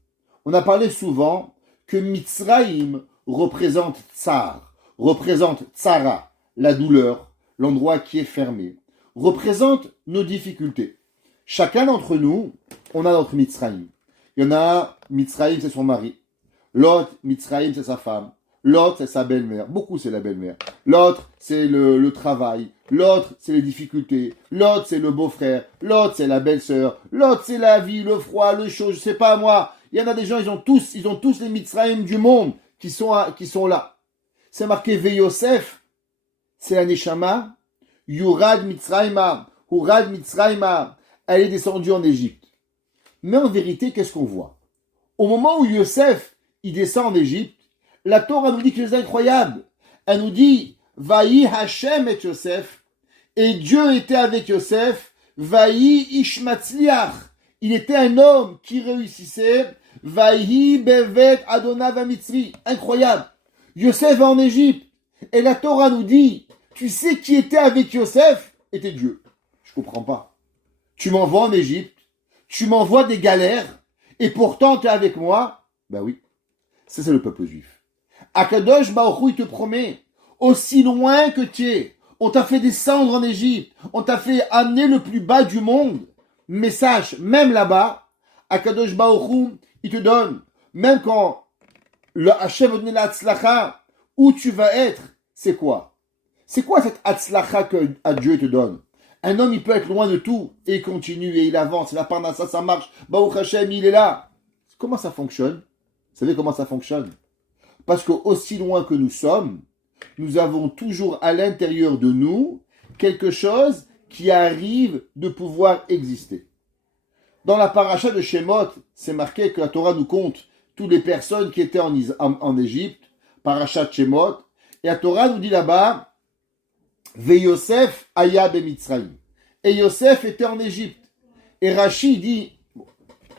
On a parlé souvent que Mitzrayim représente Tsar, représente Tsara, la douleur, l'endroit qui est fermé, représente nos difficultés. Chacun d'entre nous, on a notre Mitzrayim. Il y en a un, Mitzrayim c'est son mari. L'autre, Mitzrayim c'est sa femme. L'autre, c'est sa belle-mère. Beaucoup, c'est la belle-mère. L'autre, c'est le travail. L'autre, c'est les difficultés. L'autre, c'est le beau-frère. L'autre, c'est la belle-sœur. L'autre, c'est la vie, le froid, le chaud. Je sais pas moi. Il y en a des gens, ils ont tous les Mitzrayim du monde qui sont là. C'est marqué Ve Yosef. C'est la Neshama. Yurad Mitzrayima. Hurad Mitzrayima. Elle est descendue en Égypte. Mais en vérité, qu'est-ce qu'on voit? Au moment où Yosef, il descend en Égypte, la Torah nous dit quelque chose d'incroyable. Elle nous dit, Vaï Hashem et Yosef, et Dieu était avec Yosef, Vaï Ishmatzliach. Il était un homme qui réussissait, Vaï Bevet Adonav Mitzri. Incroyable. Yosef va en Égypte, et la Torah nous dit, tu sais qui était avec Yosef? Était Dieu. Je comprends pas. Tu m'envoies en Égypte, tu m'envoies des galères, et pourtant tu es avec moi? Ben oui. Ça, c'est le peuple juif. Akadosh Baruch Hu, il te promet, aussi loin que tu es, on t'a fait descendre en Égypte, on t'a fait amener le plus bas du monde, mais sache, même là-bas, Akadosh Baruch Hu, il te donne, même quand le Hachem va donner la Hatzlacha, où tu vas être, c'est quoi? C'est quoi cette Hatzlacha que Dieu te donne? Un homme, il peut être loin de tout, et il continue, et il avance, la parnassa, ça marche, Baruch Hashem, il est là. Comment ça fonctionne? Vous savez comment ça fonctionne? Parce qu'aussi loin que nous sommes, nous avons toujours à l'intérieur de nous quelque chose qui arrive de pouvoir exister. Dans la paracha de Shemot, c'est marqué que la Torah nous compte toutes les personnes qui étaient en Égypte, paracha de Shemot, et la Torah nous dit là-bas, Ve Yosef aya be Mitzrayim. Et Yosef était en Égypte. Et Rashi dit,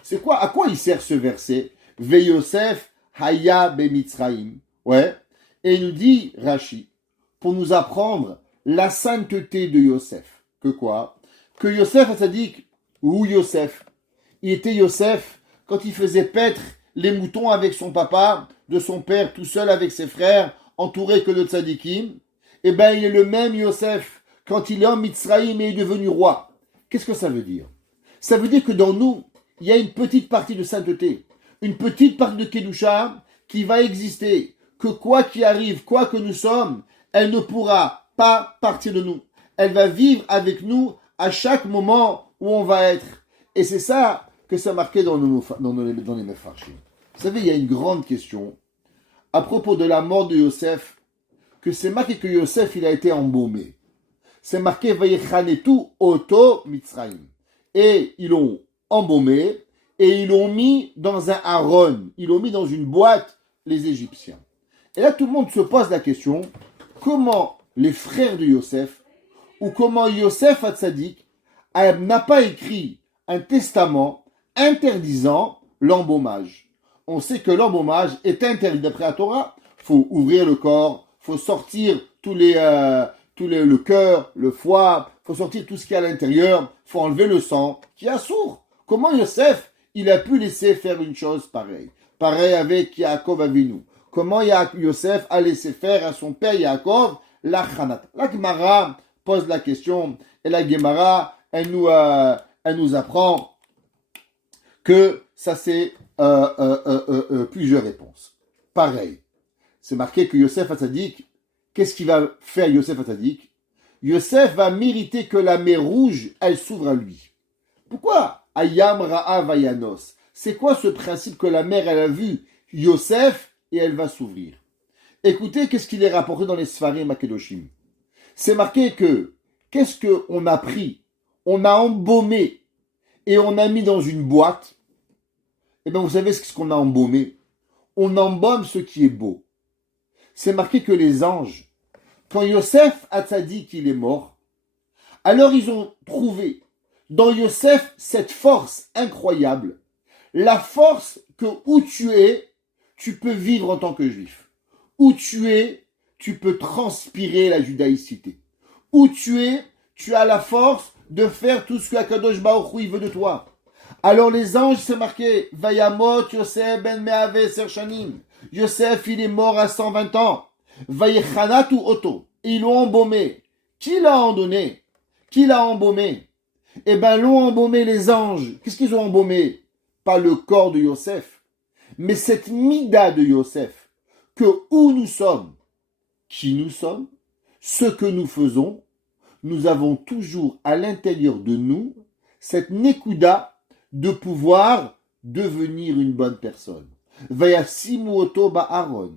c'est quoi, à quoi il sert ce verset? Ve Yosef Haya be Mitzrayim. Ouais. Et il nous dit, Rashi, pour nous apprendre la sainteté de Yosef. Que quoi? Que Yosef, ça dit, ou Yosef. Il était Yosef quand il faisait paître les moutons avec son papa, de son père, tout seul avec ses frères, entouré que de tzadikim. Eh bien, il est le même Yosef quand il est en Mitzrayim et est devenu roi. Qu'est-ce que ça veut dire? Ça veut dire que dans nous, il y a une petite partie de sainteté. Une petite partie de Kedusha qui va exister, que quoi qu'il arrive, quoi que nous sommes, elle ne pourra pas partir de nous. Elle va vivre avec nous à chaque moment où on va être. Et c'est ça que c'est marqué dans les Mefarshim. Vous savez, il y a une grande question à propos de la mort de Yosef, que c'est marqué que Yosef, il a été embaumé. C'est marqué Vayechanetu Oto Mitzrayim. Et ils l'ont embaumé, et ils l'ont mis dans un haron, ils l'ont mis dans une boîte, les Égyptiens. Et là, tout le monde se pose la question, comment les frères de Yosef, ou comment Yosef Hatzadik n'a pas écrit un testament interdisant l'embaumage. On sait que l'embaumage est interdit d'après la Torah. Il faut ouvrir le corps, il faut sortir le cœur, le foie, il faut sortir tout ce qu'il y a à l'intérieur, il faut enlever le sang qui est assourd. Comment Yosef il a pu laisser faire une chose pareille? Pareil avec Yaakov Avinu. Comment Yosef a laissé faire à son père Yaakov la Chanat? La Gemara pose la question, et la Gemara, elle nous apprend que ça c'est plusieurs réponses. Pareil, c'est marqué que Yosef Hatzadik, qu'est-ce qu'il va faire Yosef Hatzadik? Yosef va mériter que la mer rouge, elle s'ouvre à lui. Pourquoi? Ayam Ra'a Vayanos. C'est quoi ce principe que la mer, elle a vu Yosef et elle va s'ouvrir? Écoutez, qu'est-ce qu'il est rapporté dans les Sfarim Akedoshim. C'est marqué que, qu'est-ce qu'on a pris? On a embaumé et on a mis dans une boîte. Eh bien, vous savez ce qu'on a embaumé? On embaume ce qui est beau. C'est marqué que les anges, quand Yosef Hatzadik il est mort, alors ils ont trouvé dans Yosef cette force incroyable, la force que où tu es, tu peux vivre en tant que juif. Où tu es, tu peux transpirer la judaïcité. Où tu es, tu as la force de faire tout ce que Akadosh Baruch Hu veut de toi. Alors les anges, c'est marqué, Vayamot Yosef ben Me'ave Sershanim. Yosef, il est mort à 120 ans. Vayechanatu Oto. Ils l'ont embaumé. Qui l'a endonné? Qui l'a embaumé? Eh bien, l'ont embaumé les anges. Qu'est-ce qu'ils ont embaumé? Pas le corps de Yosef, mais cette mida de Yosef, que où nous sommes, qui nous sommes, ce que nous faisons, nous avons toujours à l'intérieur de nous cette nekuda de pouvoir devenir une bonne personne. Vayasimu oto ba'aron.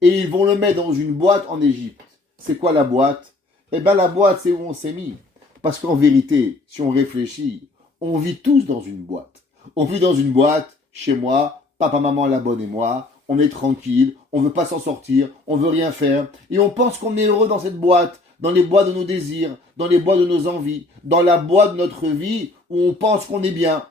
Et ils vont le mettre dans une boîte en Égypte. C'est quoi la boîte? Eh bien, la boîte, c'est où on s'est mis. Parce qu'en vérité, si on réfléchit, on vit tous dans une boîte. On vit dans une boîte, chez moi, papa, maman, la bonne et moi. On est tranquille, on ne veut pas s'en sortir, on ne veut rien faire. Et on pense qu'on est heureux dans cette boîte, dans les boîtes de nos désirs, dans les boîtes de nos envies, dans la boîte de notre vie où on pense qu'on est bien.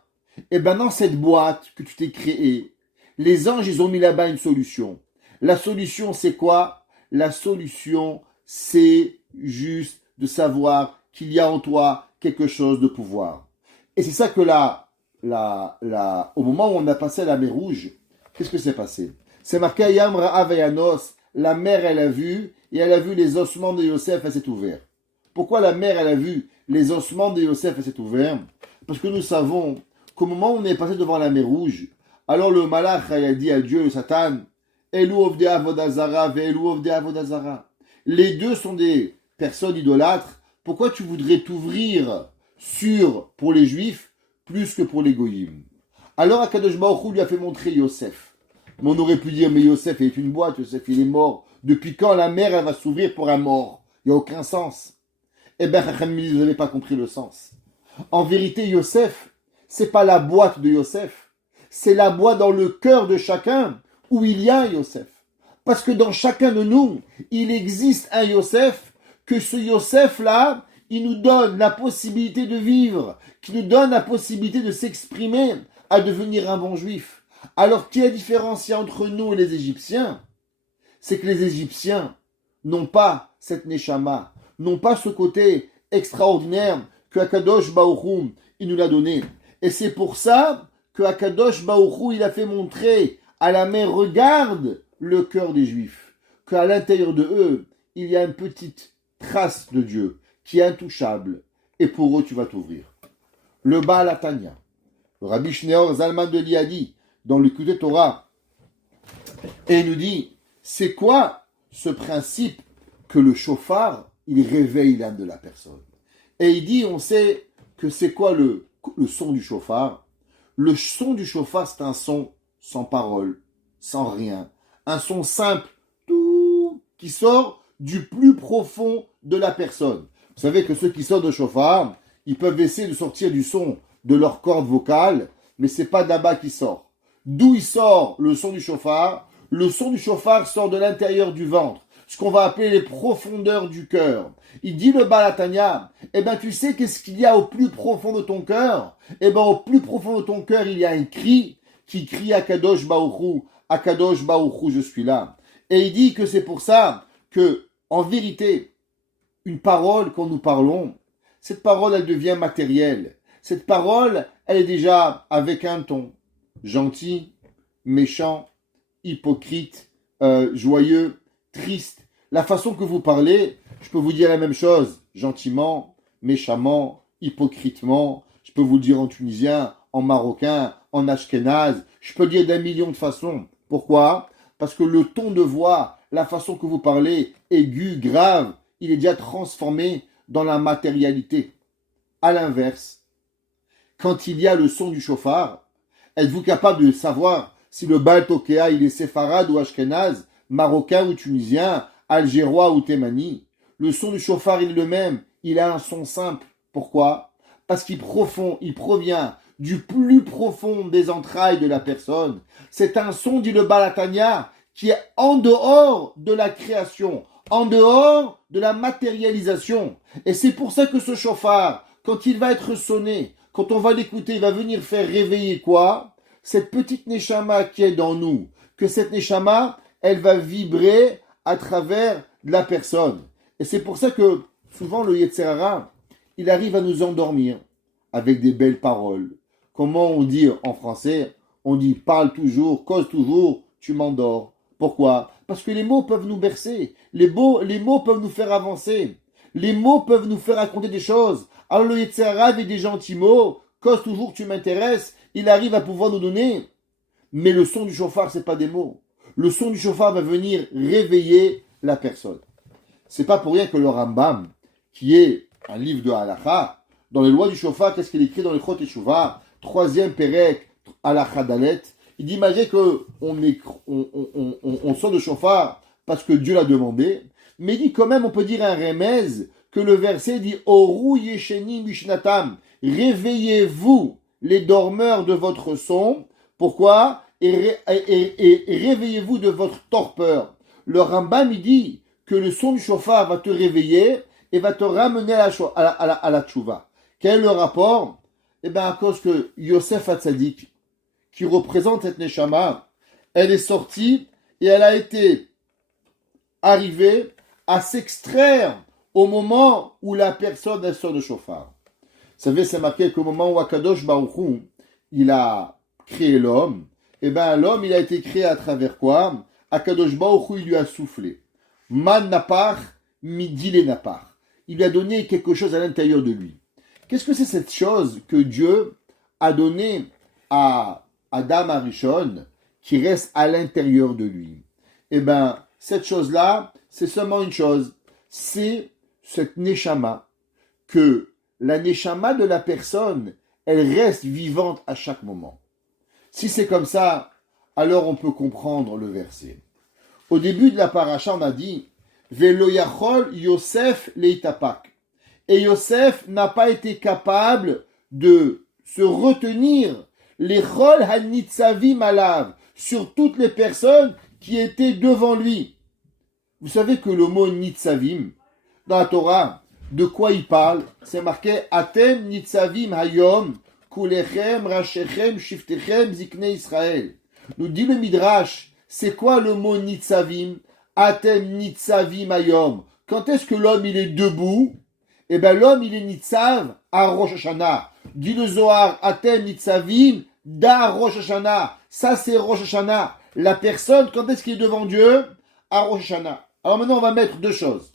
Et bien dans cette boîte que tu t'es créée, les anges, ils ont mis là-bas une solution. La solution, c'est quoi? La solution, c'est juste de savoir qu'il y a en toi quelque chose de pouvoir. Et c'est ça que au moment où on a passé la mer Rouge, qu'est-ce que s'est passé? C'est marqué Ayam Ra'avayanos, la mer elle a vu, et elle a vu les ossements de Yosef, elle s'est ouverte. Pourquoi la mer elle a vu les ossements de Yosef, elle s'est ouverte? Parce que nous savons qu'au moment où on est passé devant la mer Rouge, alors le malach a dit à Dieu, le Satan, Elu ovde avodazara ve Elu ovde avodazara. Les deux sont des personnes idolâtres. Pourquoi tu voudrais t'ouvrir pour les juifs plus que pour les goyim? Alors Akadosh Baruch Hu lui a fait montrer Yosef. Mais on aurait pu dire, mais Yosef est une boîte, Yosef il est mort. Depuis quand la mer elle va s'ouvrir pour un mort? Il n'y a aucun sens. Eh bien, vous n'avez pas compris le sens. En vérité, Yosef, c'est pas la boîte de Yosef. C'est la boîte dans le cœur de chacun où il y a un Yosef. Parce que dans chacun de nous, il existe un Yosef, que ce Yosef-là, il nous donne la possibilité de vivre, qui nous donne la possibilité de s'exprimer à devenir un bon juif. Alors, qui est la différence entre nous et les Égyptiens? C'est que les Égyptiens n'ont pas cette neshama, n'ont pas ce côté extraordinaire que Akadosh Baruch Hu, il nous l'a donné. Et c'est pour ça que Akadosh Baruch Hu, il a fait montrer à la mer, regarde le cœur des Juifs, qu'à l'intérieur de eux, il y a une petite trace de Dieu qui est intouchable, et pour eux, tu vas t'ouvrir. Le Baal Atania, le Rabbi Shneor Zalman de Liadi, dans le Likutei Torah, et il nous dit, c'est quoi ce principe que le shofar, il réveille l'âme de la personne? Et il dit, on sait que c'est quoi le son du shofar? Le son du shofar, c'est un son sans parole, sans rien. Un son simple, tout, qui sort du plus profond de la personne. Vous savez que ceux qui sortent de shofar, ils peuvent essayer de sortir du son de leur corde vocale, mais c'est pas de là-bas qui sort. D'où il sort le son du shofar? Le son du shofar sort de l'intérieur du ventre, ce qu'on va appeler les profondeurs du cœur. Il dit le Baal Hatanya, eh bien tu sais qu'est-ce qu'il y a au plus profond de ton cœur? Eh bien au plus profond de ton cœur, il y a un cri qui crie Akadosh Baruch Hu, je suis là. Et il dit que c'est pour ça que, en vérité, une parole, quand nous parlons, cette parole, elle devient matérielle. Cette parole, elle est déjà avec un ton gentil, méchant, hypocrite, joyeux, triste. La façon que vous parlez, je peux vous dire la même chose, gentiment, méchamment, hypocritement. Je peux vous le dire en tunisien, en marocain, en ashkénaze. Je peux le dire d'un million de façons. Pourquoi? Parce que le ton de voix, la façon que vous parlez, aigu, grave, il est déjà transformé dans la matérialité. À l'inverse, quand il y a le son du shofar, êtes-vous capable de savoir si le Baal Tokea, il est séfarade ou ashkénaze? marocain ou tunisien, algérois ou thémani. Le son du chauffard, il est le même. Il a un son simple. Pourquoi? Parce qu'il provient du plus profond des entrailles de la personne. C'est un son, dit le Balatania, qui est en dehors de la création, en dehors de la matérialisation. Et c'est pour ça que ce chauffard, quand il va être sonné, quand on va l'écouter, il va venir faire réveiller quoi? Cette petite neshama qui est dans nous. Que cette neshama, elle va vibrer à travers la personne. Et c'est pour ça que souvent le Yetzer Hara, il arrive à nous endormir avec des belles paroles. Comment on dit en français? On dit parle toujours, cause toujours, tu m'endors. Pourquoi? Parce que les mots peuvent nous bercer. Les mots peuvent nous faire avancer. Les mots peuvent nous faire raconter des choses. Alors le Yetzer Hara avec des gentils mots, cause toujours, tu m'intéresses, il arrive à pouvoir nous donner. Mais le son du chauffard, c'est pas des mots. Le son du chauffard va venir réveiller la personne. C'est pas pour rien que le Rambam, qui est un livre de halakha, dans les lois du chauffard, qu'est-ce qu'il écrit dans les Chot Teshuvah, 3e Perek, halakha Dalet, il dit, imaginez on sort de chauffard parce que Dieu l'a demandé, mais il dit quand même, on peut dire un remez, que le verset dit, Oru Yesheni Mishnatam, réveillez-vous les dormeurs de votre son. Pourquoi? Et réveillez-vous de votre torpeur. Le Rambam, il dit que le son du chauffard va te réveiller et va te ramener à la tchouva. Quel est le rapport? Eh bien, à cause que Yosef Hatzadik, qui représente cette neshama, elle est sortie et elle a été arrivée à s'extraire au moment où la personne elle sort de chauffard. Vous savez, c'est marqué qu'au moment où Akadosh Baruch Hu, il a créé l'homme, et bien l'homme, il a été créé à travers quoi? Akadosh Baruch Hu, il lui a soufflé. Man napar, midile napar. Il lui a donné quelque chose à l'intérieur de lui. Qu'est-ce que c'est cette chose que Dieu a donnée à Adam Arishon qui reste à l'intérieur de lui? Eh bien, cette chose-là, c'est seulement une chose. C'est cette neshama, que la neshama de la personne, elle reste vivante à chaque moment. Si c'est comme ça, alors on peut comprendre le verset. Au début de la paracha, on a dit Velo yachol Yosef leitapak. Et Yosef n'a pas été capable de se retenir les chol hanitzavim alav sur toutes les personnes qui étaient devant lui. Vous savez que le mot nitzavim, dans la Torah, de quoi il parle? C'est marqué Atem nitzavim hayom kulechem rashechem shiftechem zikne Israël. Nous dit le Midrash, c'est quoi le mot nitzavim? Atem nitzavim hayom. Quand est-ce que l'homme il est debout? Eh bien l'homme il est nitzav à Rosh Hashanah. Dit le Zohar, Atem nitzavim da Rosh Hashanah. Ça c'est Rosh Hashanah. La personne, quand est-ce qu'il est devant Dieu? À Rosh Hashanah. Alors maintenant on va mettre deux choses.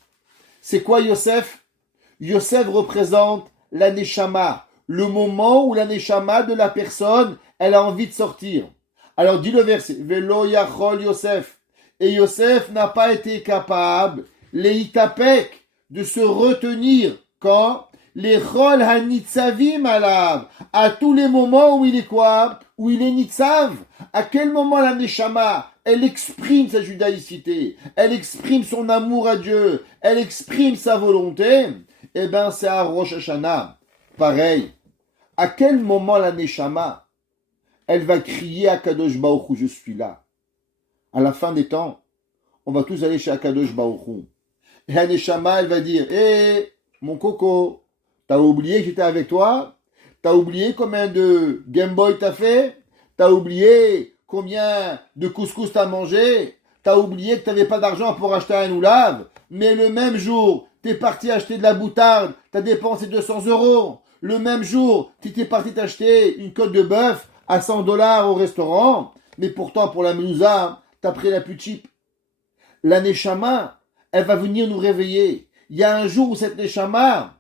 C'est quoi Yosef? Yosef représente la neshama, le moment où la neshama de la personne, elle a envie de sortir. Alors dit le verset, Velo yachol Yosef. Et Yosef n'a pas été capable, les itapek, de se retenir quand les chol hanitzavim alav, à tous les moments où il est quoi? Où il est nitzav. À quel moment la neshama, elle exprime sa judaïcité, elle exprime son amour à Dieu, elle exprime sa volonté? Eh bien, c'est à Rosh Hashanah. Pareil. À quel moment la neshama, elle va crier à Kadosh Baruch Hu, je suis là? À la fin des temps, on va tous aller chez Akadosh Baruch Hu. Et la neshama, elle va dire, hé, mon coco, t'as oublié que j'étais avec toi? T'as oublié combien de Game Boy t'as fait? T'as oublié combien de couscous t'as mangé? T'as oublié que t'avais pas d'argent pour acheter un oulave? Mais le même jour, t'es parti acheter de la moutarde, t'as dépensé 200 €. Le même jour, t'étais parti t'acheter une côte de bœuf à 100 $ au restaurant. Mais pourtant, pour la menouza, t'as pris la plus cheap. La neshama, elle va venir nous réveiller. Il y a un jour où cette neshama,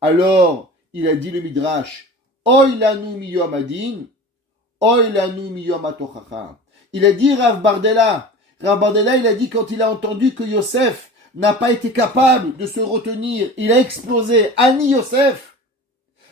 alors, il a dit le Midrash, Oy lanu miyom adin, Oy lanu miyom atochacha. Il a dit Rav Bardella, il a dit quand il a entendu que Yosef n'a pas été capable de se retenir, il a explosé. Ani Yosef,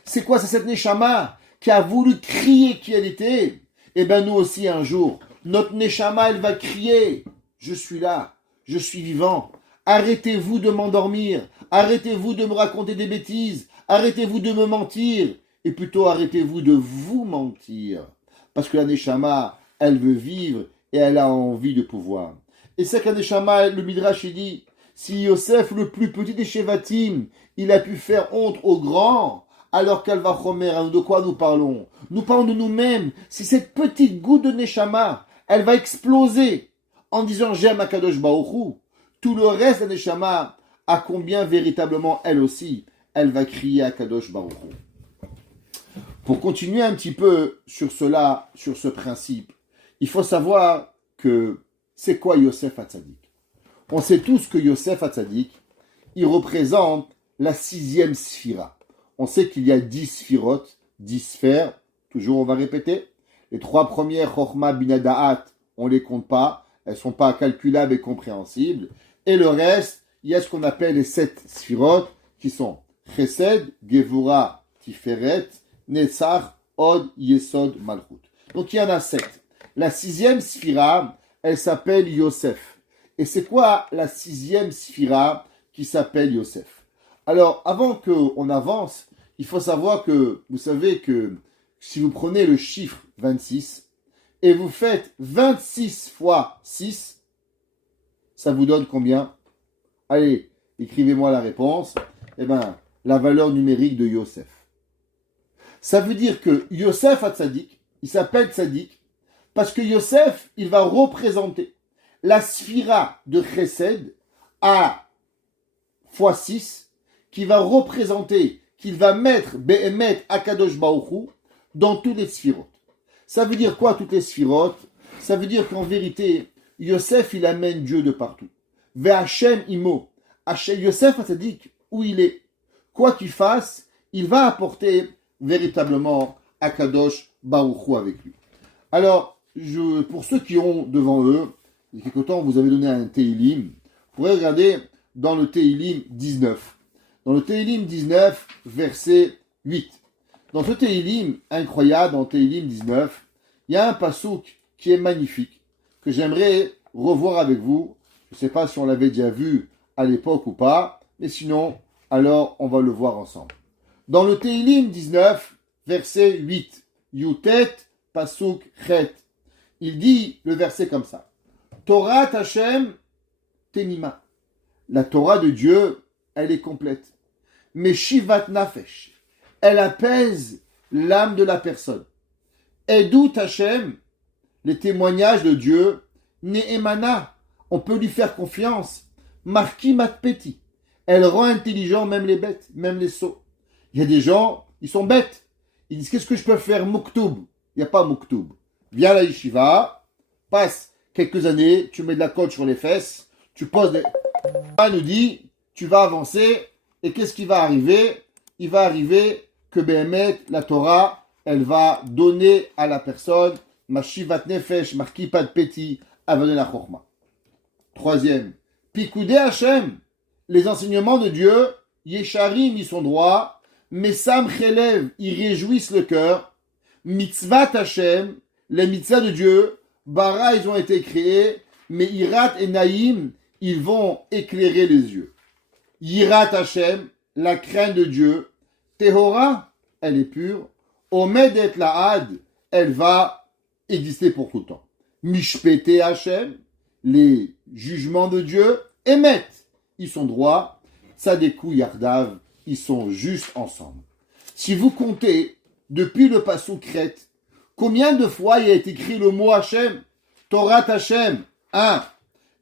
c'est quoi? C'est cette neshama qui a voulu crier qui elle était. Eh bien nous aussi un jour, notre neshama elle va crier. je suis là, je suis vivant. Arrêtez-vous de m'endormir, arrêtez-vous de me raconter des bêtises, arrêtez-vous de me mentir, et plutôt arrêtez-vous de vous mentir. Parce que la Neshama, elle veut vivre et elle a envie de pouvoir. Et c'est qu'un Neshama, le Midrash, il dit, si Yosef, le plus petit des Shevatim, il a pu faire honte aux grands, alors qu'Alva Chomer, de quoi nous parlons? Nous parlons de nous-mêmes. Si cette petite goutte de Neshama, elle va exploser en disant j'aime Akadosh Baruch Hu, tout le reste de la Neshama, à combien véritablement elle aussi, elle va crier Akadosh Baruch Hu. Pour continuer un petit peu sur cela, sur ce principe, il faut savoir que c'est quoi Yosef Hatzadik? On sait tous que Yosef Hatzadik, il représente la 6e sphira. On sait qu'il y a 10 sphirotes, 10 sphères. Toujours, on va répéter. Les 3 premières, Chochma, Bina, Da'at, on ne les compte pas. Elles ne sont pas calculables et compréhensibles. Et le reste, il y a ce qu'on appelle les 7 sphirotes, qui sont Chesed, Gevura, Tiferet, Netzach, Od, Yesod, Malchut. Donc il y en a 7. La 6e sphira, elle s'appelle Yosef. Et c'est quoi la 6e sphira qui s'appelle Yosef? Alors, avant qu'on avance, il faut savoir que, vous savez que si vous prenez le chiffre 26 et vous faites 26 fois 6, ça vous donne combien? Allez, écrivez-moi la réponse. Eh bien, la valeur numérique de Yosef. Ça veut dire que Yosef Hatzadik, il s'appelle Tzadik, parce que Yosef, il va représenter la sphira de Chesed à fois 6, qui va représenter, qu'il va mettre Behemet Akadosh Baruch Hu dans toutes les sphirotes. Ça veut dire quoi, toutes les sphirotes? Ça veut dire qu'en vérité, Yosef, il amène Dieu de partout. Ve'Hashem imo. Yosef Hatzadik, où il est, quoi qu'il fasse, il va apporter véritablement Akadosh Baruch Hu avec lui. Alors, pour ceux qui ont devant eux, il y a quelque temps, vous avez donné un Teilim, vous pourrez regarder dans le Teilim 19. Dans le Teilim 19, verset 8. Dans ce Teilim incroyable, dans le Teilim 19, il y a un pasouk qui est magnifique, que j'aimerais revoir avec vous. Je ne sais pas si on l'avait déjà vu à l'époque ou pas, mais sinon, alors on va le voir ensemble. Dans le Teilim 19, verset 8, Yutet pasouk chet, il dit le verset comme ça. Torah Hashem tenima. La Torah de Dieu, elle est complète. Mais Shivat Nafesh, elle apaise l'âme de la personne. Edut Hashem, les témoignages de Dieu, Ne'emana, on peut lui faire confiance. Marki Matpeti, elle rend intelligent même les bêtes, même les sots. Il y a des gens, ils sont bêtes. Ils disent, qu'est-ce que je peux faire? Mouktoub. Il n'y a pas Mouktoub. Viens à la yeshiva, passe quelques années, tu mets de la colle sur les fesses, tu poses des... Il nous dit, tu vas avancer, et qu'est-ce qui va arriver? Il va arriver que Behemet, la Torah, elle va donner à la personne, Mashivat Nefesh, Marki Pad Peti, Avané la Chochma. Troisième, Pikoudé Hashem, les enseignements de Dieu, Yesharim, ils sont droits, Mesam Chelev, ils réjouissent le cœur, Mitzvat Hashem, les mitzvahs de Dieu, Bara, ils ont été créés, mais Irat et Naïm, ils vont éclairer les yeux. Yirat Hashem, la crainte de Dieu, Tehora, elle est pure, Omed et Laad, elle va exister pour tout le temps. Mishpete Hashem, les jugements de Dieu, Emet, ils sont droits, Tzadeku Yardav, ils sont juste ensemble. Si vous comptez, depuis le Passouk Kret, combien de fois il a été écrit le mot Hashem? Torah Hashem, 1.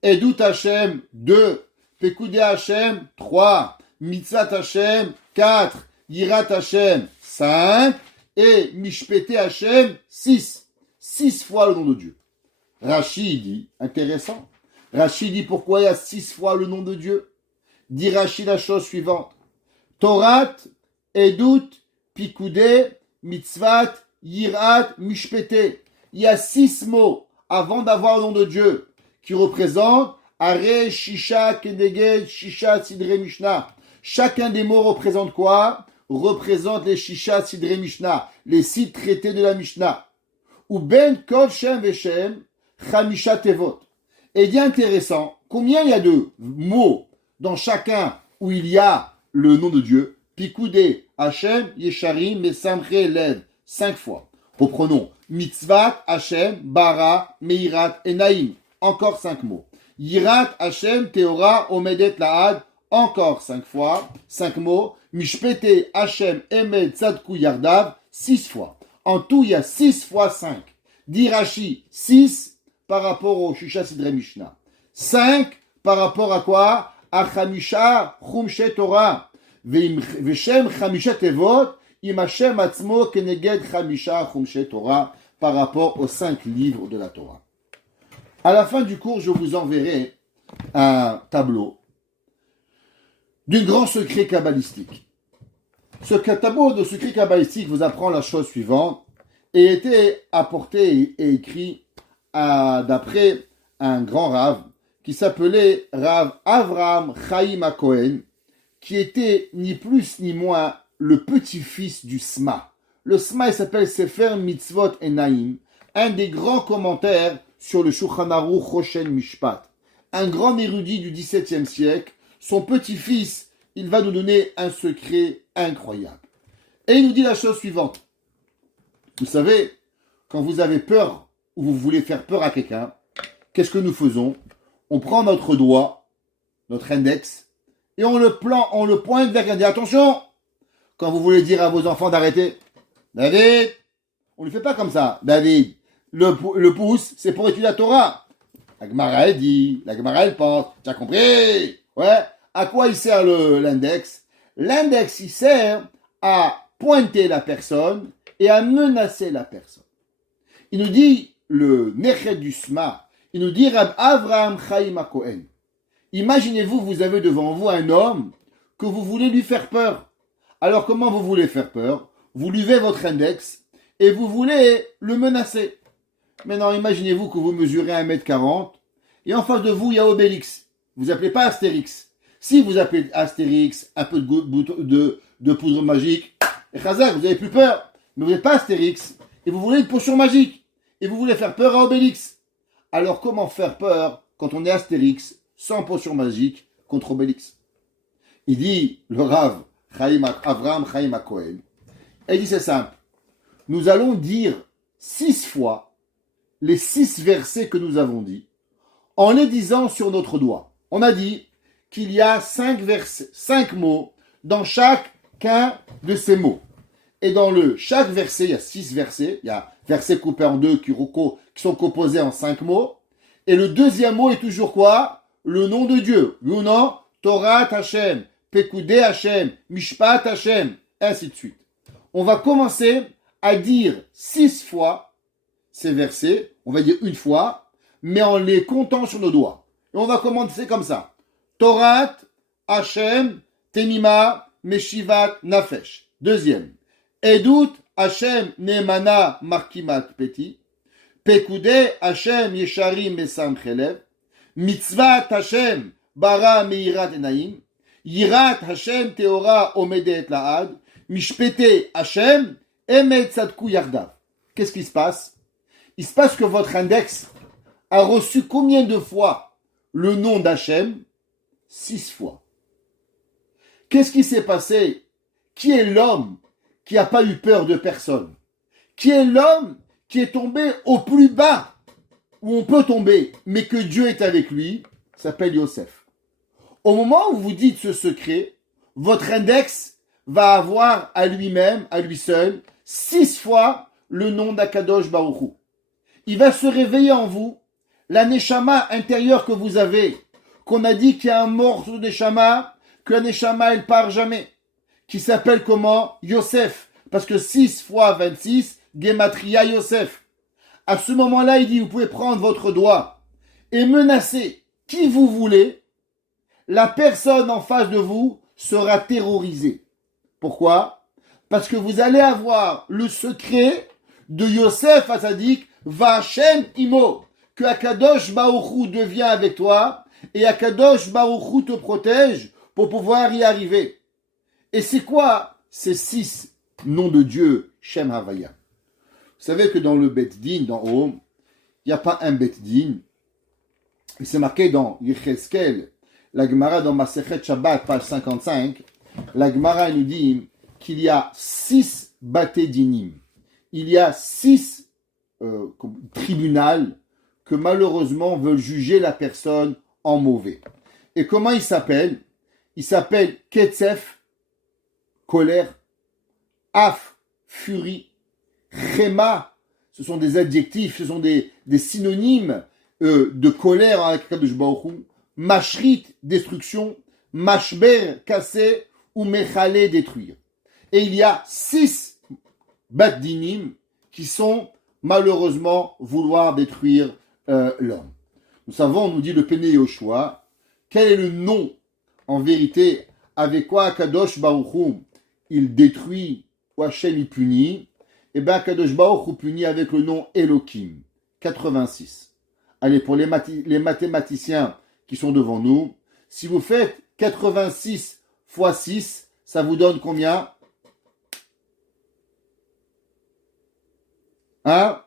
Edut Hashem, 2. Pekoudé Hashem, 3. Mitzat Hashem, 4. Yirat Hashem, 5. Et Mishpete Hashem, 6. 6 fois le nom de Dieu. Rashi dit, intéressant, Rashi dit pourquoi il y a 6 fois le nom de Dieu. Dit Rashi la chose suivante. Torat, Edut, Pikoudé, Mitzvat, Yirat, Mishpete. Il y a 6 mots avant d'avoir le nom de Dieu qui représentent Are, Shisha, Keneged, Shisha, Sidre, Mishnah. Chacun des mots représente quoi? Représente les Shisha, Sidre, Mishnah, les 6 traités de la Mishnah. Ou Ben Kol Shem Veshem, Chamisha Tevot. Et il est intéressant, combien il y a de mots dans chacun où il y a le nom de Dieu? Pikoudé, Hachem, Yesharim, Mesamche, Lev, 5 fois. Reprenons. Mitzvat, Hachem, Bara, Meirat, Enaim, encore 5 mots. Yirat, Hachem, Teora, Omedet, Laad, encore 5 fois, 5 mots. Mishpete, Hachem, Emed, Tzadku, Yardav, 6 fois. En tout, il y a 6 fois 5. Dirachi, 6 par rapport au Shusha Sidre Mishnah. 5 par rapport à quoi? À Chamisha, Chumshe Torah. Veshem Chamisha Tevot, Im Hashem Atzmo Keneged Chamisha Chumshe Torah, par rapport aux 5 livres de la Torah. À la fin du cours, je vous enverrai un tableau d'un grand secret kabbalistique. Ce tableau de secret kabbalistique vous apprend la chose suivante, et était apporté et écrit d'après un grand rave qui s'appelait Rav Avraham Chaim HaKohen, qui était ni plus ni moins le petit-fils du Sma. Le Sma, il s'appelle Sefer Mitzvot Enaim, un des grands commentaires sur le Shulchan Aruch Choshen Mishpat. Un grand érudit du XVIIe siècle, son petit-fils, il va nous donner un secret incroyable. Et il nous dit la chose suivante. Vous savez, quand vous avez peur ou vous voulez faire peur à quelqu'un, qu'est-ce que nous faisons? On prend notre doigt, notre index, et on le pointe vers quelqu'un. Attention, quand vous voulez dire à vos enfants d'arrêter, David, on ne le fait pas comme ça. David, le pouce, c'est pour étudier la Torah. La Gemara, elle dit, la Gemara, elle pense. Tu as compris? Ouais. À quoi il sert l'index? L'index, il sert à pointer la personne et à menacer la personne. Il nous dit, le Nechet du Sma, il nous dit Rab Avraham Chaim HaKohen. Imaginez-vous, vous avez devant vous un homme que vous voulez lui faire peur. Alors comment vous voulez faire peur? Vous levez votre index et vous voulez le menacer. Maintenant, imaginez-vous que vous mesurez 1m40 et en face de vous, il y a Obélix. Vous appelez pas Astérix. Si vous appelez Astérix, un peu de poudre magique, et Chazak, vous n'avez plus peur. Mais vous n'êtes pas Astérix et vous voulez une potion magique et vous voulez faire peur à Obélix. Alors comment faire peur quand on est Astérix sans potion magique contre Obélix? Il dit, le Rav Avraham Chaim HaKohen, et il dit c'est simple. Nous allons dire 6 fois les 6 versets que nous avons dit en les disant sur notre doigt. On a dit qu'il y a 5 versets, 5 mots dans chacun de ces mots. Et dans chaque verset, il y a 6 versets. Il y a versets coupés en 2 qui sont composés en 5 mots. Et le deuxième mot est toujours quoi? Le nom de Dieu. Le nom, Torah Hashem, Pekudei Hashem, Mishpat Hashem, ainsi de suite. On va commencer à dire 6 fois ces versets, on va dire une fois, mais en les comptant sur nos doigts. Et on va commencer comme ça. Torah, Hashem, Temima, Meshivat, Nafesh. Deuxième. Edut, Hashem, Neemana, Markimat, Peti. Pekudei, Hashem, Yesharim, Mesam, Chelev. Mitzvat, Hashem, Bara, Meirat, Enaim. Yirat, Hashem, Teora, Omedet, Laad. Mishpete, Hashem, Emet, Tzadku, Yardav. Qu'est-ce qui se passe? Il se passe que votre index a reçu combien de fois le nom d'Hachem? 6 fois. Qu'est-ce qui s'est passé? Qui est l'homme qui n'a pas eu peur de personne? Qui est l'homme qui est tombé au plus bas où on peut tomber, mais que Dieu est avec lui? Il s'appelle Yosef. Au moment où vous dites ce secret, votre index va avoir à lui-même, à lui seul, 6 fois le nom d'Akadosh Baruch Hu. Il va se réveiller en vous, la neshama intérieure que vous avez, qu'on a dit qu'il y a un morceau de neshama, que la neshama elle part jamais, qui s'appelle comment? Yosef, parce que 6 fois 26, Gematria Yosef. À ce moment-là, il dit, vous pouvez prendre votre doigt et menacer qui vous voulez, la personne en face de vous sera terrorisée. Pourquoi? Parce que vous allez avoir le secret de Yosef Hatzadik, Va'Hashem Imo, que Akadosh Baruch Hu devient avec toi et Akadosh Baruch Hu te protège pour pouvoir y arriver. Et c'est quoi ces 6 noms de Dieu, Shem Havaya? Vous savez que dans le Bet Din, d'en haut, il n'y a pas un Bet Din, c'est marqué dans Yecheskel, la Gemara dans Masechet Shabbat, page 55, la Gemara nous dit qu'il y a 6 baté dinim. Il y a 6 tribunaux que malheureusement veulent juger la personne en mauvais. Et comment il s'appelle? Il s'appelle Ketzef, colère, Af, furie, Chema, ce sont des adjectifs, ce sont des synonymes de colère avec Kadosh Baruch Hu, Mashrit, destruction, Mashber, casser, ou Mechale, détruire. Et il y a 6 Baddinim qui sont malheureusement vouloir détruire l'homme. Nous savons, nous dit le Pene Yoshua, quel est le nom en vérité avec quoi Kadosh Baruch Hu il détruit ou Hachem il punit? Eh bien Kadosh Baruch Hu punit avec le nom Elohim, 86. Allez, pour les mathématiciens qui sont devant nous, si vous faites 86 fois 6, ça vous donne combien? Hein?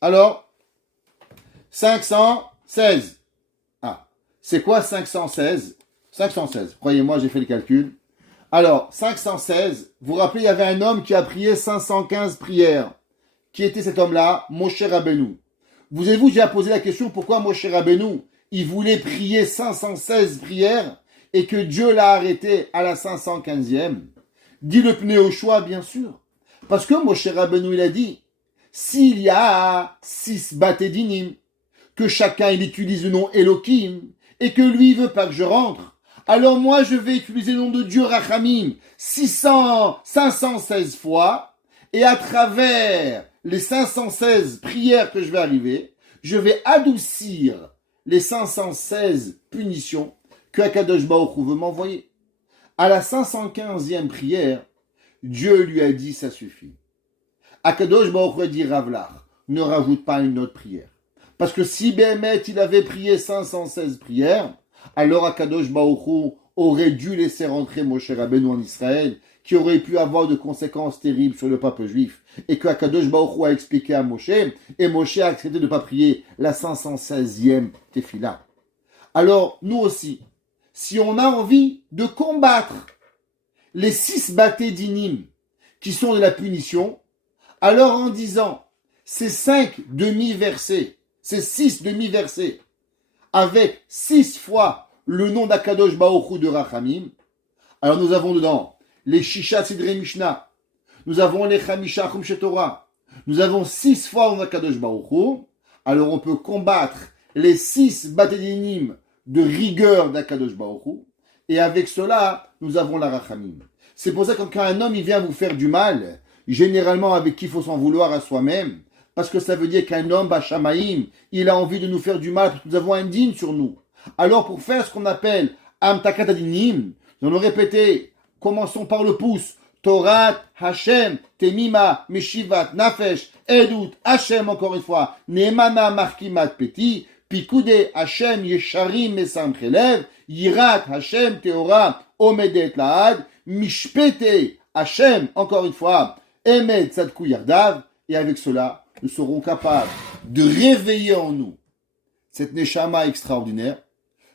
Alors, 516. Ah, c'est quoi 516? 516, croyez-moi, j'ai fait le calcul. Alors, 516, vous vous rappelez, il y avait un homme qui a prié 515 prières. Qui était cet homme-là? Moshe Rabbeinu. Vous avez-vous déjà posé la question pourquoi Moshe Rabbeinu, il voulait prier 516 prières et que Dieu l'a arrêté à la 515e? Dit le Pnei Yoshua, bien sûr. Parce que Moshe Rabbeinu, il a dit, s'il y a 6 baté dinim, que chacun il utilise le nom Elohim, et que lui il veut pas que je rentre, alors moi je vais utiliser le nom de Dieu Rachamim 516 fois, et à travers les 516 prières que je vais arriver, je vais adoucir les 516 punitions que Akadosh Baruch Hu veut m'envoyer. À la 515e prière, Dieu lui a dit ça suffit. Akadosh Baruch Hu a dit Ravlach, ne rajoute pas une autre prière. Parce que si Béhémet il avait prié 516 prières, alors Akadosh Baruch Hu aurait dû laisser rentrer Moshe Rabbeinu en Israël, qui aurait pu avoir de conséquences terribles sur le peuple juif, et que Akadosh Baruch Hu a expliqué à Moshe, et Moshe a accepté de ne pas prier la 516e Tefila. Alors, nous aussi, si on a envie de combattre les 6 baté dinim qui sont de la punition, alors en disant ces 5 demi-versets, ces 6 demi-versets, avec 6 fois le nom d'Akadosh Baruch Hu de Rachamim, alors nous avons dedans les Shisha Sidrei Mishnah, nous avons les Chamisha Chumshe Torah, nous avons 6 fois le nom d'Akadosh Baruch Hu, alors on peut combattre les 6 batédinim de rigueur d'Akadosh Baruch Hu, et avec cela, nous avons la Rachamim. C'est pour ça que quand un homme il vient vous faire du mal, généralement avec qui il faut s'en vouloir à soi-même, parce que ça veut dire qu'un homme, Bachamaïm, il a envie de nous faire du mal, parce que nous avons un din sur nous. Alors pour faire ce qu'on appelle Amtakat Adinim, nous allons répéter, commençons par le pouce, Torat, Hashem, Temima, Meshivat, Nafesh, Edut, Hashem, encore une fois, Neemana, Markimat, Peti, Pikude, Hashem, Yesharim, Mesam, Chelev, Yirat, Hashem, Teora, Omedet, Laad, Mishpete, Hashem, encore une fois, Emed, Tzadku, Yardav, et avec cela, nous serons capables de réveiller en nous cette neshama extraordinaire,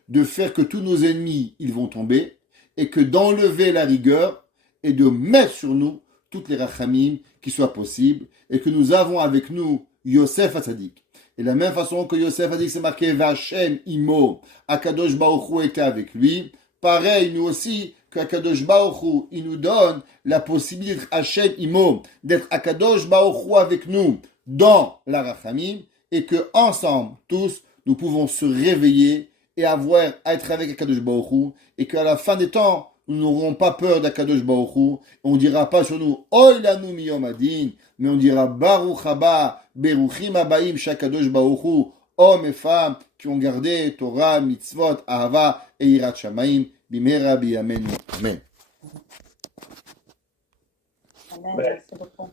de faire que tous nos ennemis, ils vont tomber, et que d'enlever la rigueur, et de mettre sur nous toutes les rachamim qui soient possibles, et que nous avons avec nous Yosef Hatzadik. Et de la même façon que Yosef Hatzadik c'est marqué Vachem Imo, Akadosh Baruch Hu était avec lui, pareil, nous aussi, qu'Akadosh Baruch Hu, il nous donne la possibilité d'être Hashem Imo, d'être Akadosh Baruch Hu avec nous dans la Rachamim, et que ensemble, tous, nous pouvons se réveiller et être avec Akadosh Baruch Hu, et qu'à la fin des temps, nous n'aurons pas peur d'Akadosh Baruch Hu, on ne dira pas sur nous, Oy lanu miyom adin, mais on dira Baruch haba, Beruchim habaim shakadosh Baruch Hu, hommes et femmes qui ont gardé Torah, mitzvot, ahava et yirat shamayim, bimera biyamenu. Amen. Amen. Merci beaucoup.